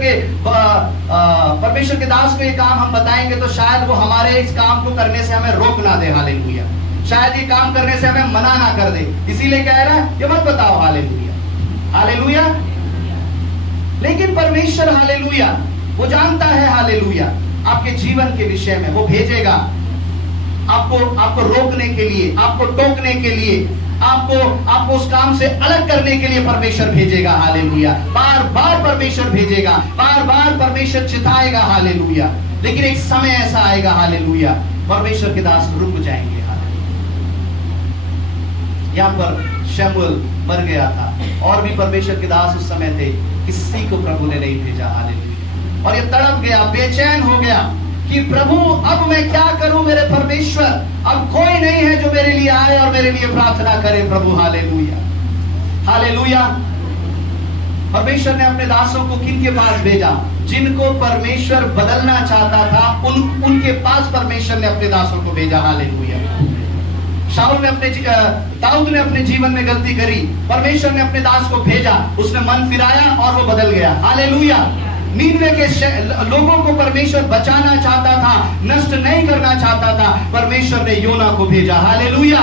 के दास को ये काम हम बताएंगे तो शायद वो हमारे इस काम को करने से हमें रोक ना दे। हालेलुया। शायद ये काम करने से हमें मना ना कर दे, इसीलिए कह रहा है ये मत बताओ। हालेलुया। हालेलुया। लेकिन परमेश्वर, हालेलुया, वो जानता है, हालेलुया, आपके जीवन के विषय में वो भेजेगा आपको रोकने के लिए, आपको टोकने के लिए, आपको उस काम से अलग करने के लिए परमेश्वर भेजेगा। हालेलुया। बार बार परमेश्वर भेजेगा, बार बार परमेश्वर चिताएगा। हालेलुया। लेकिन एक समय ऐसा आएगा, हालेलुया, परमेश्वर के दास रुक जाएंगे। यहाँ पर शमूएल मर गया था और भी परमेश्वर के दास उस समय थे, किसी को प्रभु ने नहीं भेजा। हालेलुया। और ये तड़प गया, बेचैन हो गया कि प्रभु अब मैं क्या करूं, मेरे परमेश्वर, अब कोई नहीं है जो मेरे लिए आए और मेरे लिए प्रार्थना करे। प्रभु, हालेलुया। हालेलुया। परमेश्वर ने अपने दासों को किन के पास भेजा? जिनको परमेश्वर बदलना चाहता था, उनके पास परमेश्वर ने अपने दासों को भेजा। हालेलुया। दाऊद ने अपने जीवन में गलती करी, परमेश्वर ने अपने दास को भेजा, उसने मन फिराया और वो बदल गया। हालेलुया। नीनवे के लोगों को परमेश्वर बचाना चाहता था, नष्ट नहीं करना चाहता था, परमेश्वर ने योना को भेजा। हालेलुया।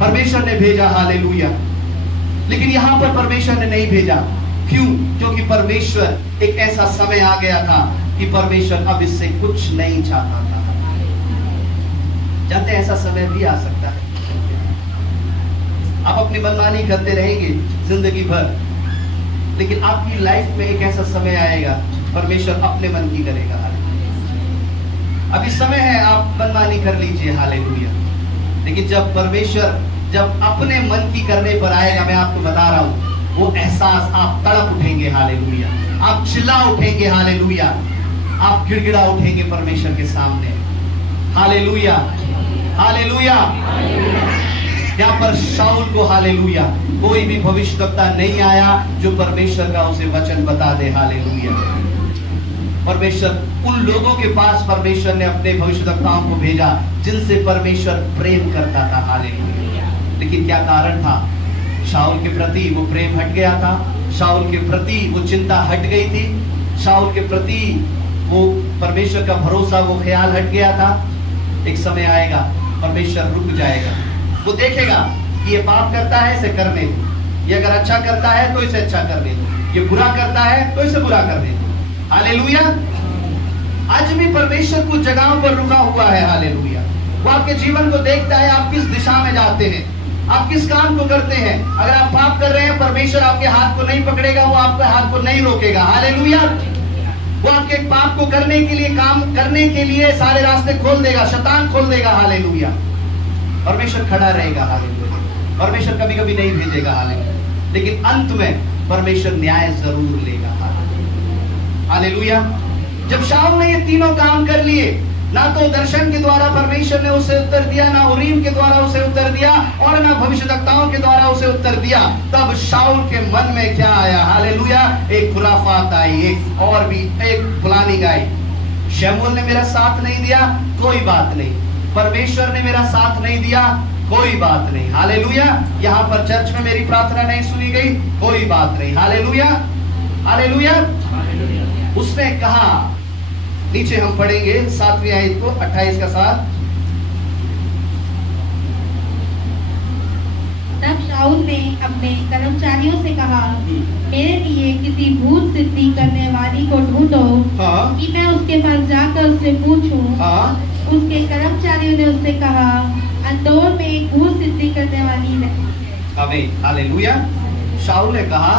परमेश्वर ने भेजा। हालेलुया। लेकिन यहां पर परमेश्वर ने नहीं भेजा। क्यों? क्योंकि परमेश्वर, एक ऐसा समय आ गया था कि परमेश्वर अब इससे कुछ नहीं चाहता था। जानते हैं ऐसा समय भी आ सकता है। आप अपनी मनमानी करते रहेंगे जिंदगी भर, लेकिन आपकी लाइफ में एक ऐसा समय आएगा परमेश्वर अपने मन की करेगा। अभी समय है, आप मनमानी कर लीजिए, हालेलुया। लेकिन जब परमेश्वर जब अपने मन की करने पर आएगा, मैं आपको बता रहा हूं, वो एहसास आप तड़प उठेंगे, हालेलुया। आप चिल्ला उठेंगे, हालेलुया। आप गिड़गिड़ा उठेंगे परमेश्वर के सामने, हालेलुया, हालेलुया। यहाँ पर शाऊल को, हालेलुया, कोई भी भविष्यवक्ता नहीं आया जो परमेश्वर का उसे वचन बता दे, हालेलुया। परमेश्वर उन लोगों के पास परमेश्वर ने अपने भविष्यवक्ताओं को भेजा जिनसे परमेश्वर प्रेम करता था, हालेलुया। लेकिन क्या कारण था? शाऊल के प्रति वो प्रेम हट गया था, शाऊल के प्रति वो चिंता हट गई थी, शाऊल के प्रति वो परमेश्वर का भरोसा, वो ख्याल हट गया था। एक समय आएगा परमेश्वर रुक जाएगा, वो देखेगा कि ये पाप करता है, इसे करने दो, ये अगर अच्छा करता है तो इसे अच्छा करने दो, ये बुरा करता है तो इसे बुरा करने दो, हालेलुया। आज भी परमेश्वर कुछ जगहों पर रुका हुआ है, हालेलुया। वो आपके जीवन को देखता है, आप किस दिशा में जाते हैं, आप किस काम को करते हैं। अगर आप पाप कर रहे हैं, परमेश्वर आपके हाथ को नहीं पकड़ेगा, वो आपके हाथ को नहीं रोकेगा, हालेलुया। वो आपके पाप को करने के लिए, काम करने के लिए सारे रास्ते खोल देगा, शैतान खोल देगा, हालेलुया। परमेश्वर खड़ा रहेगा, हालेलुया। परमेश्वर कभी कभी नहीं भेजेगा, हालेलुया, लेकिन अंत में परमेश्वर न्याय जरूर लेगा, हालेलुया। जब शाऊल ने ये तीनों काम कर लिए, ना तो दर्शन के द्वारा परमेश्वर ने उसे उत्तर दिया, ना उरीम के द्वारा उसे उत्तर दिया, और ना भविष्यवक्ताओं के द्वारा उसे उत्तर दिया, तब शाऊल के मन में क्या आया, हालेलुया, एक खुराफात आई, एक और भी एक प्लानिंग आई। शमूएल ने मेरा साथ नहीं दिया, कोई बात नहीं। परमेश्वर ने मेरा साथ नहीं दिया, कोई बात नहीं, हालेलुया। यहाँ पर चर्च में मेरी प्रार्थना नहीं सुनी गई, कोई बात नहीं, हालेलुया, हालेलुया। उसने कहा, नीचे हम पढ़ेंगे 7वीं आयत को, 28 का 7। तब शाऊल ने अपने कर्मचारियों से कहा, मेरे लिए किसी भूत सिद्धि करने वाली को ढूंढो, कि मैं उसके पास जाकर उससे पूछूं। उसके कर्मचारियों ने उससे कहा, अंदौर में एक भूत सिद्धि करने वाली रहती है। आमीन, हालेलुया। शाऊल ने कहा,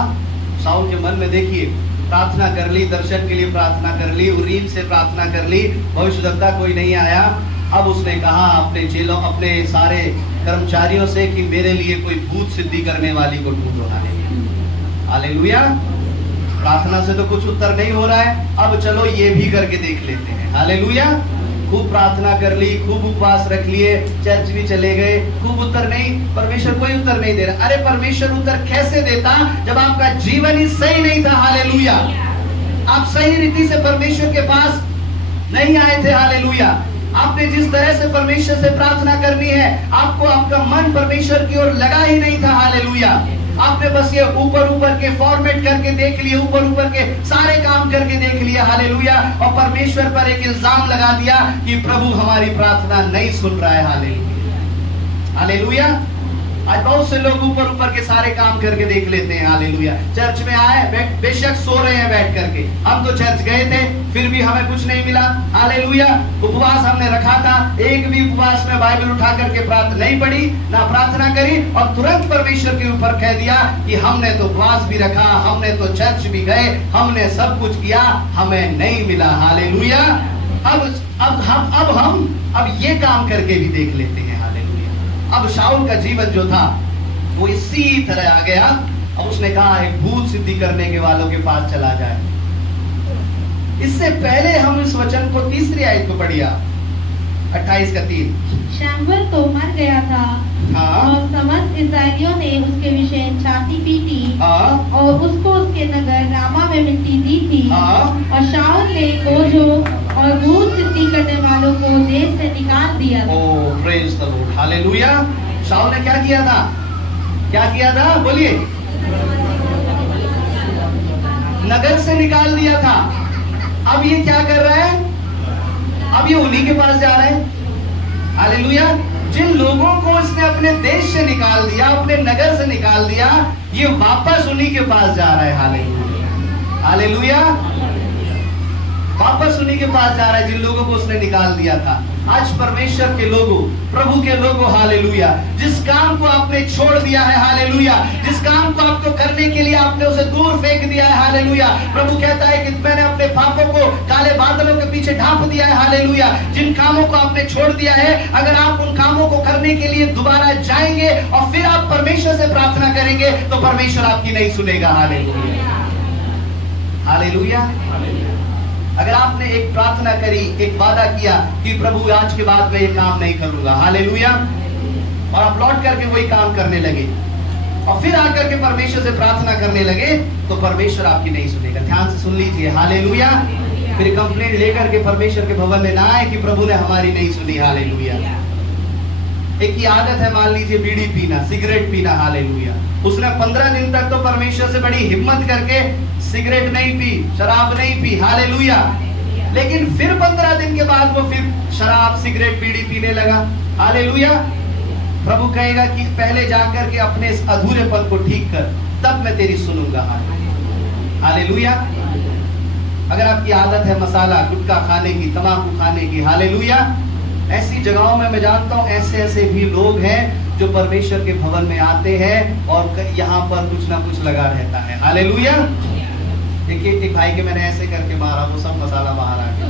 शाऊल के मन में देखिए, प्रार्थना कर ली, दर्शन के लिए प्रार्थना कर ली, उरीम से प्रार्थना कर ली, भविष्यवक्ता कोई नहीं आया। अब उसने कहा अपने चेलों, अपने सारे कर्मचारियों से कि मेरे लिए कोई भूत सिद्धि करने वाली को ढूंढो, हालेलुया। प्रार्थना से तो कुछ उत्तर नहीं हो रहा है, अब चलो ये भी करके देख लेते हैं, हालेलुया। खूब प्रार्थना कर ली, खूब उपवास रख लिए, चर्च भी चले गए, खूब उत्तर नहीं, परमेश्वर कोई उत्तर नहीं दे रहा। अरे परमेश्वर उत्तर कैसे देता जब आपका जीवन ही सही नहीं था, हालेलुया। आप सही रीति से परमेश्वर के पास नहीं आए थे, हालेलुया। आपने जिस तरह से परमेश्वर से प्रार्थना करनी है, आपको आपका मन परमेश्वर की ओर लगा ही नहीं था, हालेलुया। आपने बस ये ऊपर ऊपर के फॉर्मेट करके देख लिए, ऊपर ऊपर के सारे काम करके देख लिया, हालेलुया। और परमेश्वर पर एक इल्जाम लगा दिया कि प्रभु हमारी प्रार्थना नहीं सुन रहा है, हालेलुया, हालेलुया। आज बहुत से लोग ऊपर ऊपर के सारे काम करके देख लेते हैं, हालेलुया। चर्च में आए, बेशक सो रहे हैं बैठ करके, हम तो चर्च गए थे फिर भी हमें कुछ नहीं मिला, हालेलुया। उपवास हमने रखा था, एक भी उपवास में बाइबल उठा करके प्रार्थना नहीं पढ़ी, ना प्रार्थना करी, और तुरंत परमेश्वर के ऊपर कह दिया कि हमने तो उपवास भी रखा, हमने तो चर्च भी गए, हमने सब कुछ किया, हमें नहीं मिला, हालेलुया। अब हम ये काम करके भी देख लेते हैं, अब शाऊल का जीवन जो था वो इसी तरह आ गया। अब उसने कहा एक भूत सिद्धि करने के वालों के पास चला जाए। इससे पहले हम इस वचन को 3री आयत को पढ़िया, 28 का 3। शमूएल तो मर गया था, और समस्त इस्राएलियों ने उसके विषय छाती पीटी, और उसको उसके नगर रामा में मिट्टी दी थी। और शाऊल ने बोझों और भूत सिद्धि करने वालों को देश से निकाल दिया। ओह प्रेज द लॉर्ड, हालेलुया। शाऊल ने क्या किया था? क्या किया था? बोलिए। नगर से निकाल दिया था। अब ये क्या कर रहा है? अब ये उन्हीं के पास जा रहा है, हालेलुया। जिन लोगों को इसने अपने देश से निकाल दिया, अपने नगर से निकाल दिया, ये वापस उन्हीं के पास जा रहा है, हालेलुया, हालेलुया। वापस उन्हीं के पास जा रहा है जिन लोगों को उसने निकाल दिया था। आज परमेश्वर के लोगों, प्रभु के लोगों, हालेलुया, जिस काम को आपने छोड़ दिया है, हालेलुया, जिस काम को आपको करने के लिए आपने उसे दूर फेंक दिया है, हालेलुया, प्रभु कहता है कि मैंने अपने पापों को काले बादलों के पीछे ढांप दिया है, हालेलुया। जिन कामों को आपने छोड़ दिया है, अगर आप उन कामों को करने के लिए दोबारा जाएंगे और फिर आप परमेश्वर से प्रार्थना करेंगे तो परमेश्वर आपकी नहीं सुनेगा, हालेलुया, हालेलुया। अगर आपने एक प्रार्थना करी, एक वादा किया कि प्रभु आज के बाद मैं ये काम नहीं करूंगा, हालेलुया, और आप लौट करके वही काम करने लगे और फिर आकर के परमेश्वर से प्रार्थना करने लगे तो परमेश्वर आपकी नहीं सुनेगा। ध्यान से सुन लीजिए, हालेलुया। फिर कंप्लेंट लेकर के परमेश्वर के भवन में ना आए कि प्रभु ने हमारी नहीं सुनी, हालेलुया। एक ही आदत है, मान लीजिए बीड़ी पीना, सिगरेट पीना, हालेलुया। उसने 15 दिन तक तो परमेश्वर से बड़ी हिम्मत करके सिगरेट नहीं पी, शराब नहीं पी, हालेलुया। लेकिन फिर 15 दिन के बाद वो फिर शराब, सिगरेट, बीड़ी पीने लगा, हालेलुया। प्रभु कहेगा कि पहले जाकर के अपने इस अधूरेपन को ठीक कर, तब मैं तेरी सुनूंगा, हालेलुया। अगर आपकी आदत है मसाला, गुटखा खाने की, तंबाकू खाने की, हालेलुया, ऐसी जगहों में मैं जानता हूं ऐसे ऐसे भी लोग हैं जो परमेश्वर के भवन में आते हैं और यहाँ पर कुछ ना कुछ लगा रहता है, हालेलुया। एक भाई के मैंने ऐसे करके मारा, वो सब मसाला बाहर आ गया।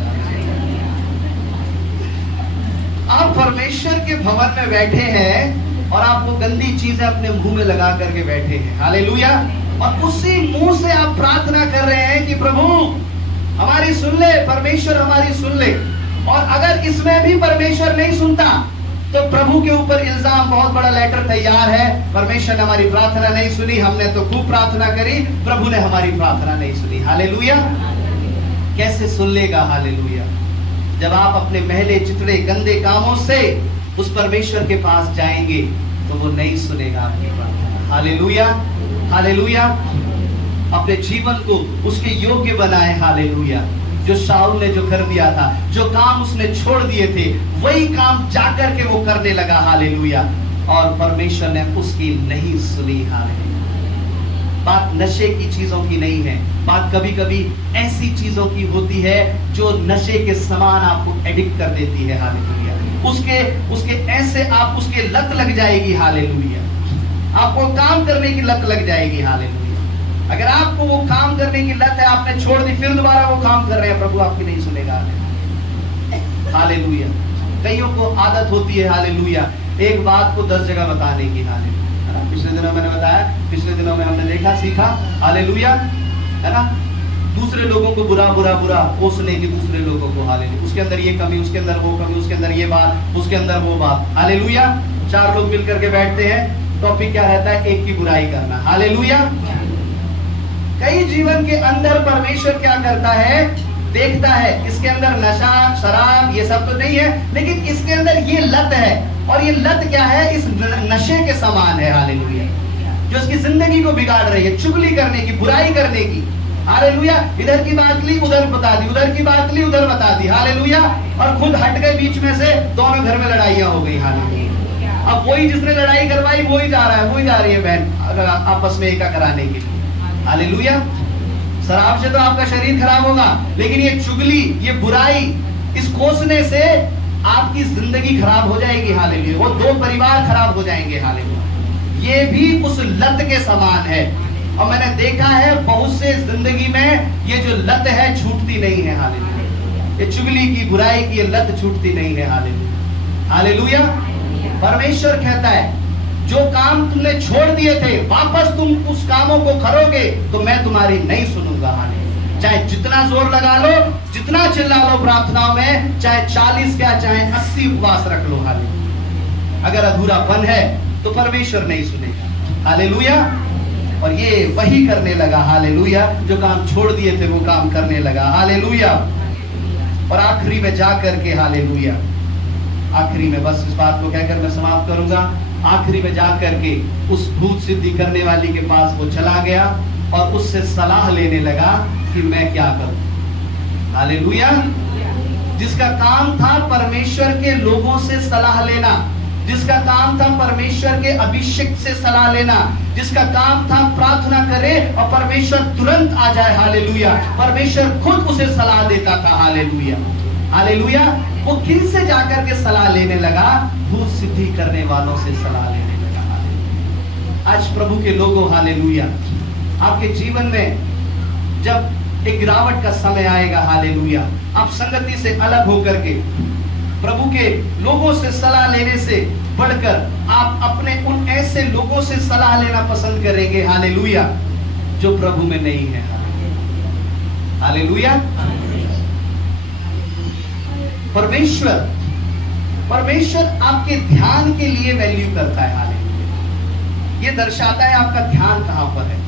आप परमेश्वर के भवन में बैठे हैं और आप वो गंदी चीजें अपने मुंह में लगा करके बैठे हैं, हालेलुया, और उसी मुंह से आप प्रार्थना कर रहे हैं कि प्रभु हमारी सुन ले, परमेश्वर हमारी सुन ले। और अगर इसमें भी परमेश्वर नहीं सुनता तो प्रभु के ऊपर इल्जाम, बहुत बड़ा लेटर तैयार है, परमेश्वर ने हमारी प्रार्थना नहीं सुनी, हमने तो खूब प्रार्थना करी, प्रभु ने हमारी प्रार्थना नहीं सुनी, हालेलुया। कैसे सुन लेगा, हालेलुया, जब आप अपने मैले चितड़े गंदे कामों से उस परमेश्वर के पास जाएंगे तो वो नहीं सुनेगा आपकी प्रार्थना, हालेलुया, हालेलुया। अपने जीवन को उसके योग्य बनाए, हालेलुया। जो शाऊल ने जो कर दिया था, जो काम उसने छोड़ दिए थे, वही काम जाकर के वो करने लगा, हालेलुया, और परमेश्वर ने उसकी नहीं सुनी, हालेलुया। बात नशे की चीजों की नहीं है, बात कभी कभी ऐसी चीजों की होती है जो नशे के समान आपको एडिक्ट कर देती है, हालेलुया। उसके ऐसे आप उसके लत लग जाएगी, हालेलुया। आपको काम करने की लत लग जाएगी, हालेलुया। अगर आपको वो काम करने की लत है, आपने छोड़ दी, फिर दोबारा वो काम कर रहे हैं, प्रभु आपकी नहीं सुनेगा, हालेलुया। कईयों को आदत होती है, हालेलुया, एक बात को 10 जगह बताने की, हालेलुया। पिछले दिनों मैंने बताया, पिछले दिनों में हमने देखा, सीखा, हालेलुया, है ना। दूसरे लोगों को बुरा बुरा बुरा कोसने की, दूसरे लोगों को, हालेलुया, उसके अंदर ये कमी, उसके अंदर वो कमी, उसके अंदर ये बात, उसके अंदर वो बात, हालेलुया। 4 लोग मिलकर के बैठते हैं, टॉपिक क्या रहता है? एक की बुराई करना, हालेलुया। कई जीवन के अंदर परमेश्वर क्या करता है, देखता है, इसके अंदर नशा, शराब, ये सब तो नहीं है, लेकिन इसके अंदर ये लत है, और ये लत क्या है? इस नशे के समान है, हालेलुया, जो उसकी जिंदगी को बिगाड़ रही है, चुगली करने की, बुराई करने की, हालेलुया। इधर की बात ली, उधर बता दी, उधर की बात ली, उधर बता दी, हालेलुया, और खुद हट गए बीच में से, दोनों घर में लड़ाइयां हो गई, हालेलुया। अब वही जिसने लड़ाई करवाई वही जा रहा है, वही जा रही है बहन आपस में एका कराने के लिए, हालेलुया। शराब से तो आपका शरीर खराब होगा, लेकिन ये चुगली, ये बुराई, इस कोसने से आपकी जिंदगी खराब हो जाएगी, हालेलुया। वो 2 परिवार खराब हो जाएंगे, हालेलुया। ये भी उस लत के समान है, और मैंने देखा है बहुत से जिंदगी में ये जो लत है छूटती नहीं है, हालेलुया। ये चुगली की, बुराई की ये लत छूटती नहीं है, हालेलुया, हालेलुया। परमेश्वर कहता है जो काम तुमने छोड़ दिए थे, वापस तुम उस कामों को करोगे तो मैं तुम्हारी नहीं सुनूंगा, हालेलुया। चाहे जितना जोर लगा लो, जितना चिल्ला लो प्रार्थनाओं में, चाहे 40 क्या चाहे 80 उपवास रख लो, हालेलुया, अगर अधूरापन है तो परमेश्वर नहीं सुनेगा, हालेलुया। और ये वही करने लगा, हालेलुया, जो काम छोड़ दिए थे वो काम करने लगा, हालेलुया। और आखिरी में जाकर के, हालेलुया, आखिरी में बस इस बात को कहकर मैं समाप्त करूंगा, आखिरी में जाकर के उस भूत सिद्धि करने वाली के पास वो चला गया और उससे सलाह लेने लगा कि मैं क्या करूं, हालेलुया। जिसका काम था परमेश्वर के लोगों से सलाह लेना, जिसका काम था परमेश्वर के अभिषेक से सलाह लेना, जिसका काम था प्रार्थना करे और परमेश्वर तुरंत आ जाए, हालेलुया, परमेश्वर खुद उसे सलाह देता था, हालेलुया, हालेलुया। वो किन से जाकर के सलाह लेने लगा? भूत सिद्धि करने वालों से सलाह लेने लगा। आज प्रभु के लोगों, हालेलुया, आपके जीवन में जब एक गिरावट का समय आएगा, हालेलुया, आप संगति से अलग होकर के प्रभु के लोगों से सलाह लेने से बढ़कर आप अपने उन ऐसे लोगों से सलाह लेना पसंद करेंगे, हालेलुया, जो प्रभु में नहीं है। हालेलुया। परमेश्वर आपके ध्यान के लिए वैल्यू करता है। हालेलुया। ये दर्शाता है आपका ध्यान कहां पर है।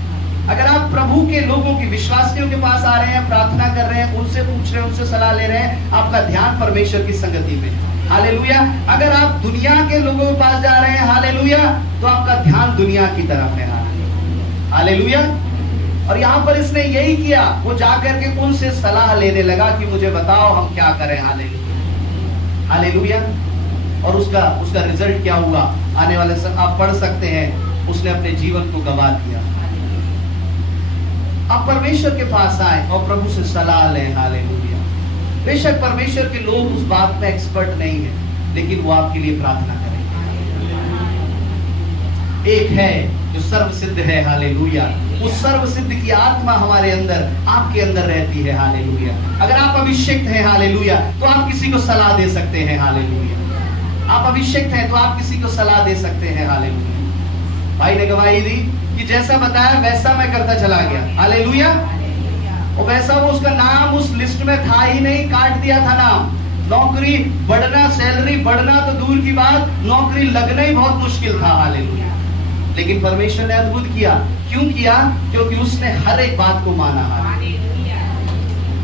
अगर आप प्रभु के लोगों की विश्वासियों के पास आ रहे हैं, प्रार्थना कर रहे हैं, उनसे पूछ रहे हैं, उनसे सलाह ले रहे हैं, आपका ध्यान परमेश्वर की संगति में है। हालेलुया। अगर आप दुनिया के लोगों के पास जा रहे हैं, हालेलुया, तो आपका ध्यान दुनिया की तरफ है। हालेलुया। और यहाँ पर इसने यही किया, वो जाकर के उनसे सलाह लेने लगा कि मुझे बताओ हम क्या करें। हालेलुया। हालेलुया। और उसका रिजल्ट क्या हुआ? आने वाले आप पढ़ सकते हैं, उसने अपने जीवन को गंवा दिया। आप परमेश्वर के पास आए और प्रभु से सलाह लें। हालेलुया। बेशक परमेश्वर के लोग उस बात में एक्सपर्ट नहीं है, लेकिन वो आपके लिए प्रार्थना करेंगे। एक है जो सर्वसिद्ध है। हालेलुया। उस सर्वसिद्ध की आत्मा हमारे अंदर, आपके अंदर रहती है। हालेलुया। अगर आप अभिषिक्त हैं, हालेलुया, तो आप किसी को सलाह दे सकते हैं। हालेलुया। आप अभिषिक्त हैं तो आप किसी को सलाह दे सकते हैं। हालेलुया। भाई ने गवाही दी कि जैसा बताया वैसा मैं करता चला गया। हालेलुया। और वैसा वो, उसका नाम उस लिस्ट में था ही नहीं, काट दिया था नाम। नौकरी बढ़ना, सैलरी बढ़ना तो दूर की बात, नौकरी लगना ही बहुत मुश्किल था। हालेलुया। लेकिन परमेश्वर ने अद्भुत किया। क्यों किया? क्योंकि उसने हर एक बात को माना।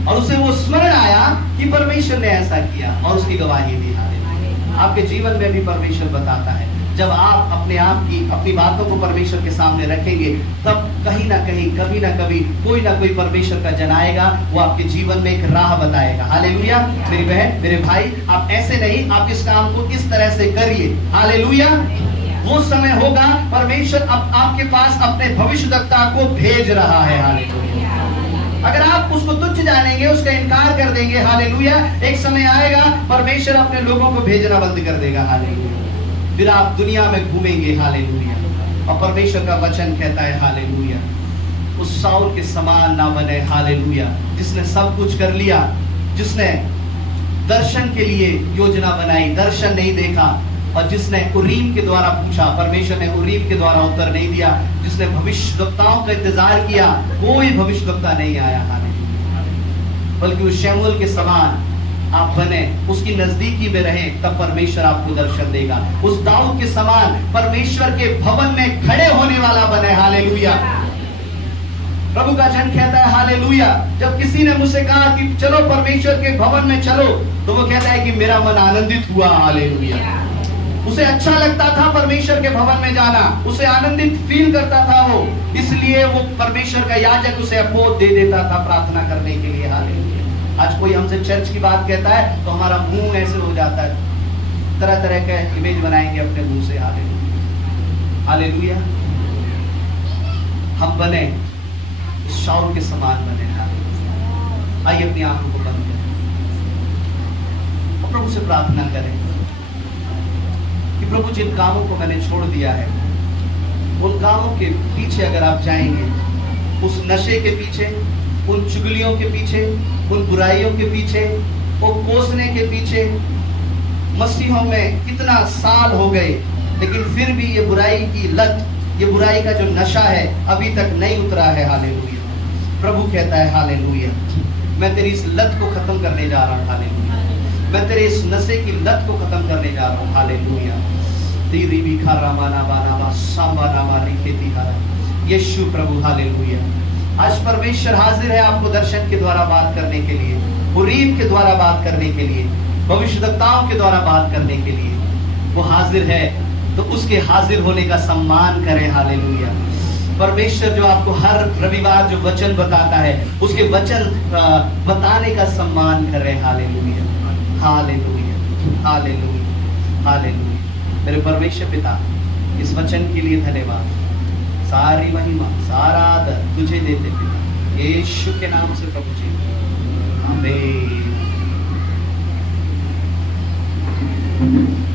और उसे वो स्मरण आया कि परमेश्वर ने ऐसा किया और उसकी गवाही दी। आपके जीवन में भी परमेश्वर बताता है, जब आप अपने आप की अपनी बातों को परमेश्वर के सामने रखेंगे, तब कहीं ना कहीं, कभी ना कभी, कोई ना कोई परमेश्वर का जन आएगा, वो आपके जीवन में एक राह बताएगा। हालेलुया। मेरी बहन, मेरे भाई, आप ऐसे नहीं, आप इस काम को इस तरह से करिए। हालेलुया। वो समय होगा, परमेश्वर अब आपके पास अपने भविष्यद्वक्ता को भेज रहा है। हालेलुया। अगर आप उसको तुच्छ जानेंगे, उसका इनकार कर देंगे, हालेलुया, एक समय आएगा परमेश्वर अपने लोगों को भेजना बंद कर देगा। हालेलुया। फिर आप दुनिया में घूमेंगे। हालेलुया। और परमेश्वर का वचन कहता है, हालेलुया, उस साउल के समान ना बने। हालेलुया। जिसने सब कुछ कर लिया, जिसने दर्शन के लिए योजना बनाई, दर्शन नहीं देखा, और जिसने उरीम के द्वारा पूछा, परमेश्वर ने उरीम के द्वारा उत्तर नहीं दिया, जिसने भविष्यद्वक्ताओं का इंतजार किया, कोई भविष्यद्वक्ता नहीं आया। हालेलुया। बल्कि उस शमूएल के समान आप बने, उसकी नजदीकी में रहे, तब परमेश्वर आपको दर्शन देगा। उस दाऊद के समान परमेश्वर के भवन में खड़े होने वाला बने। हालेलुया। प्रभु का जन कहता है, हालेलुया, जब किसी ने मुझसे कहा कि चलो परमेश्वर के भवन में चलो, तो वो कहता है कि मेरा मन आनंदित हुआ। हालेलुया। उसे अच्छा लगता था परमेश्वर के भवन में जाना, उसे आनंदित फील करता था वो, इसलिए वो परमेश्वर का याजक उसे अपोध दे देता था प्रार्थना करने के लिए। हालेलुया। आज कोई हमसे चर्च की बात कहता है तो हमारा मुंह ऐसे हो जाता है, तरह तरह के इमेज बनाएंगे अपने मुंह से। हालेलुया। हालेलुया। हम बने उस शाऊल के समान बने। आइए अपनी आंखों को बंद करें और प्रभु से प्रार्थना करें कि प्रभु, जिन कामों को मैंने छोड़ दिया है, उन कामों के पीछे अगर आप जाएंगे, उस नशे के पीछे, उन चुगलियों के पीछे, उन बुराइयों के पीछे, वो कोसने के पीछे, मसीहों में कितना साल हो गए, लेकिन फिर भी ये बुराई की लत, ये बुराई का जो नशा है, अभी तक नहीं उतरा है। हालेलुया। प्रभु कहता है, हालेलुया, मैं तेरी इस लत को खत्म करने जा रहा हूँ। हालेलुया। मैं तेरे इस नशे की लत को खत्म करने जा रहा हूँ। हालेलुया। तेरी भी खारा माना बाना बा सांबाना मारी खेती हारा। यीशु प्रभु। हालेलुया। आज परमेश्वर हाजिर है आपको दर्शन के द्वारा बात करने के लिए, उरीम के द्वारा बात करने के लिए, भविष्यद्वक्ताओं के द्वारा बात करने के लिए। वो हाजिर है, तो उसके हाजिर होने का सम्मान करें। हालेलुया। परमेश्वर जो आपको हर रविवार जो वचन बताता है, उसके वचन बताने का सम्मान करें। हालेलुया। हालेलुया। हालेलुया। हालेलुया। मेरे परमेश्वर पिता, इस वचन के लिए धन्यवाद। सारी महिमा, सारा आदर तुझे देते पिता, यीशु के नाम से प्रभु जी। आमीन। है।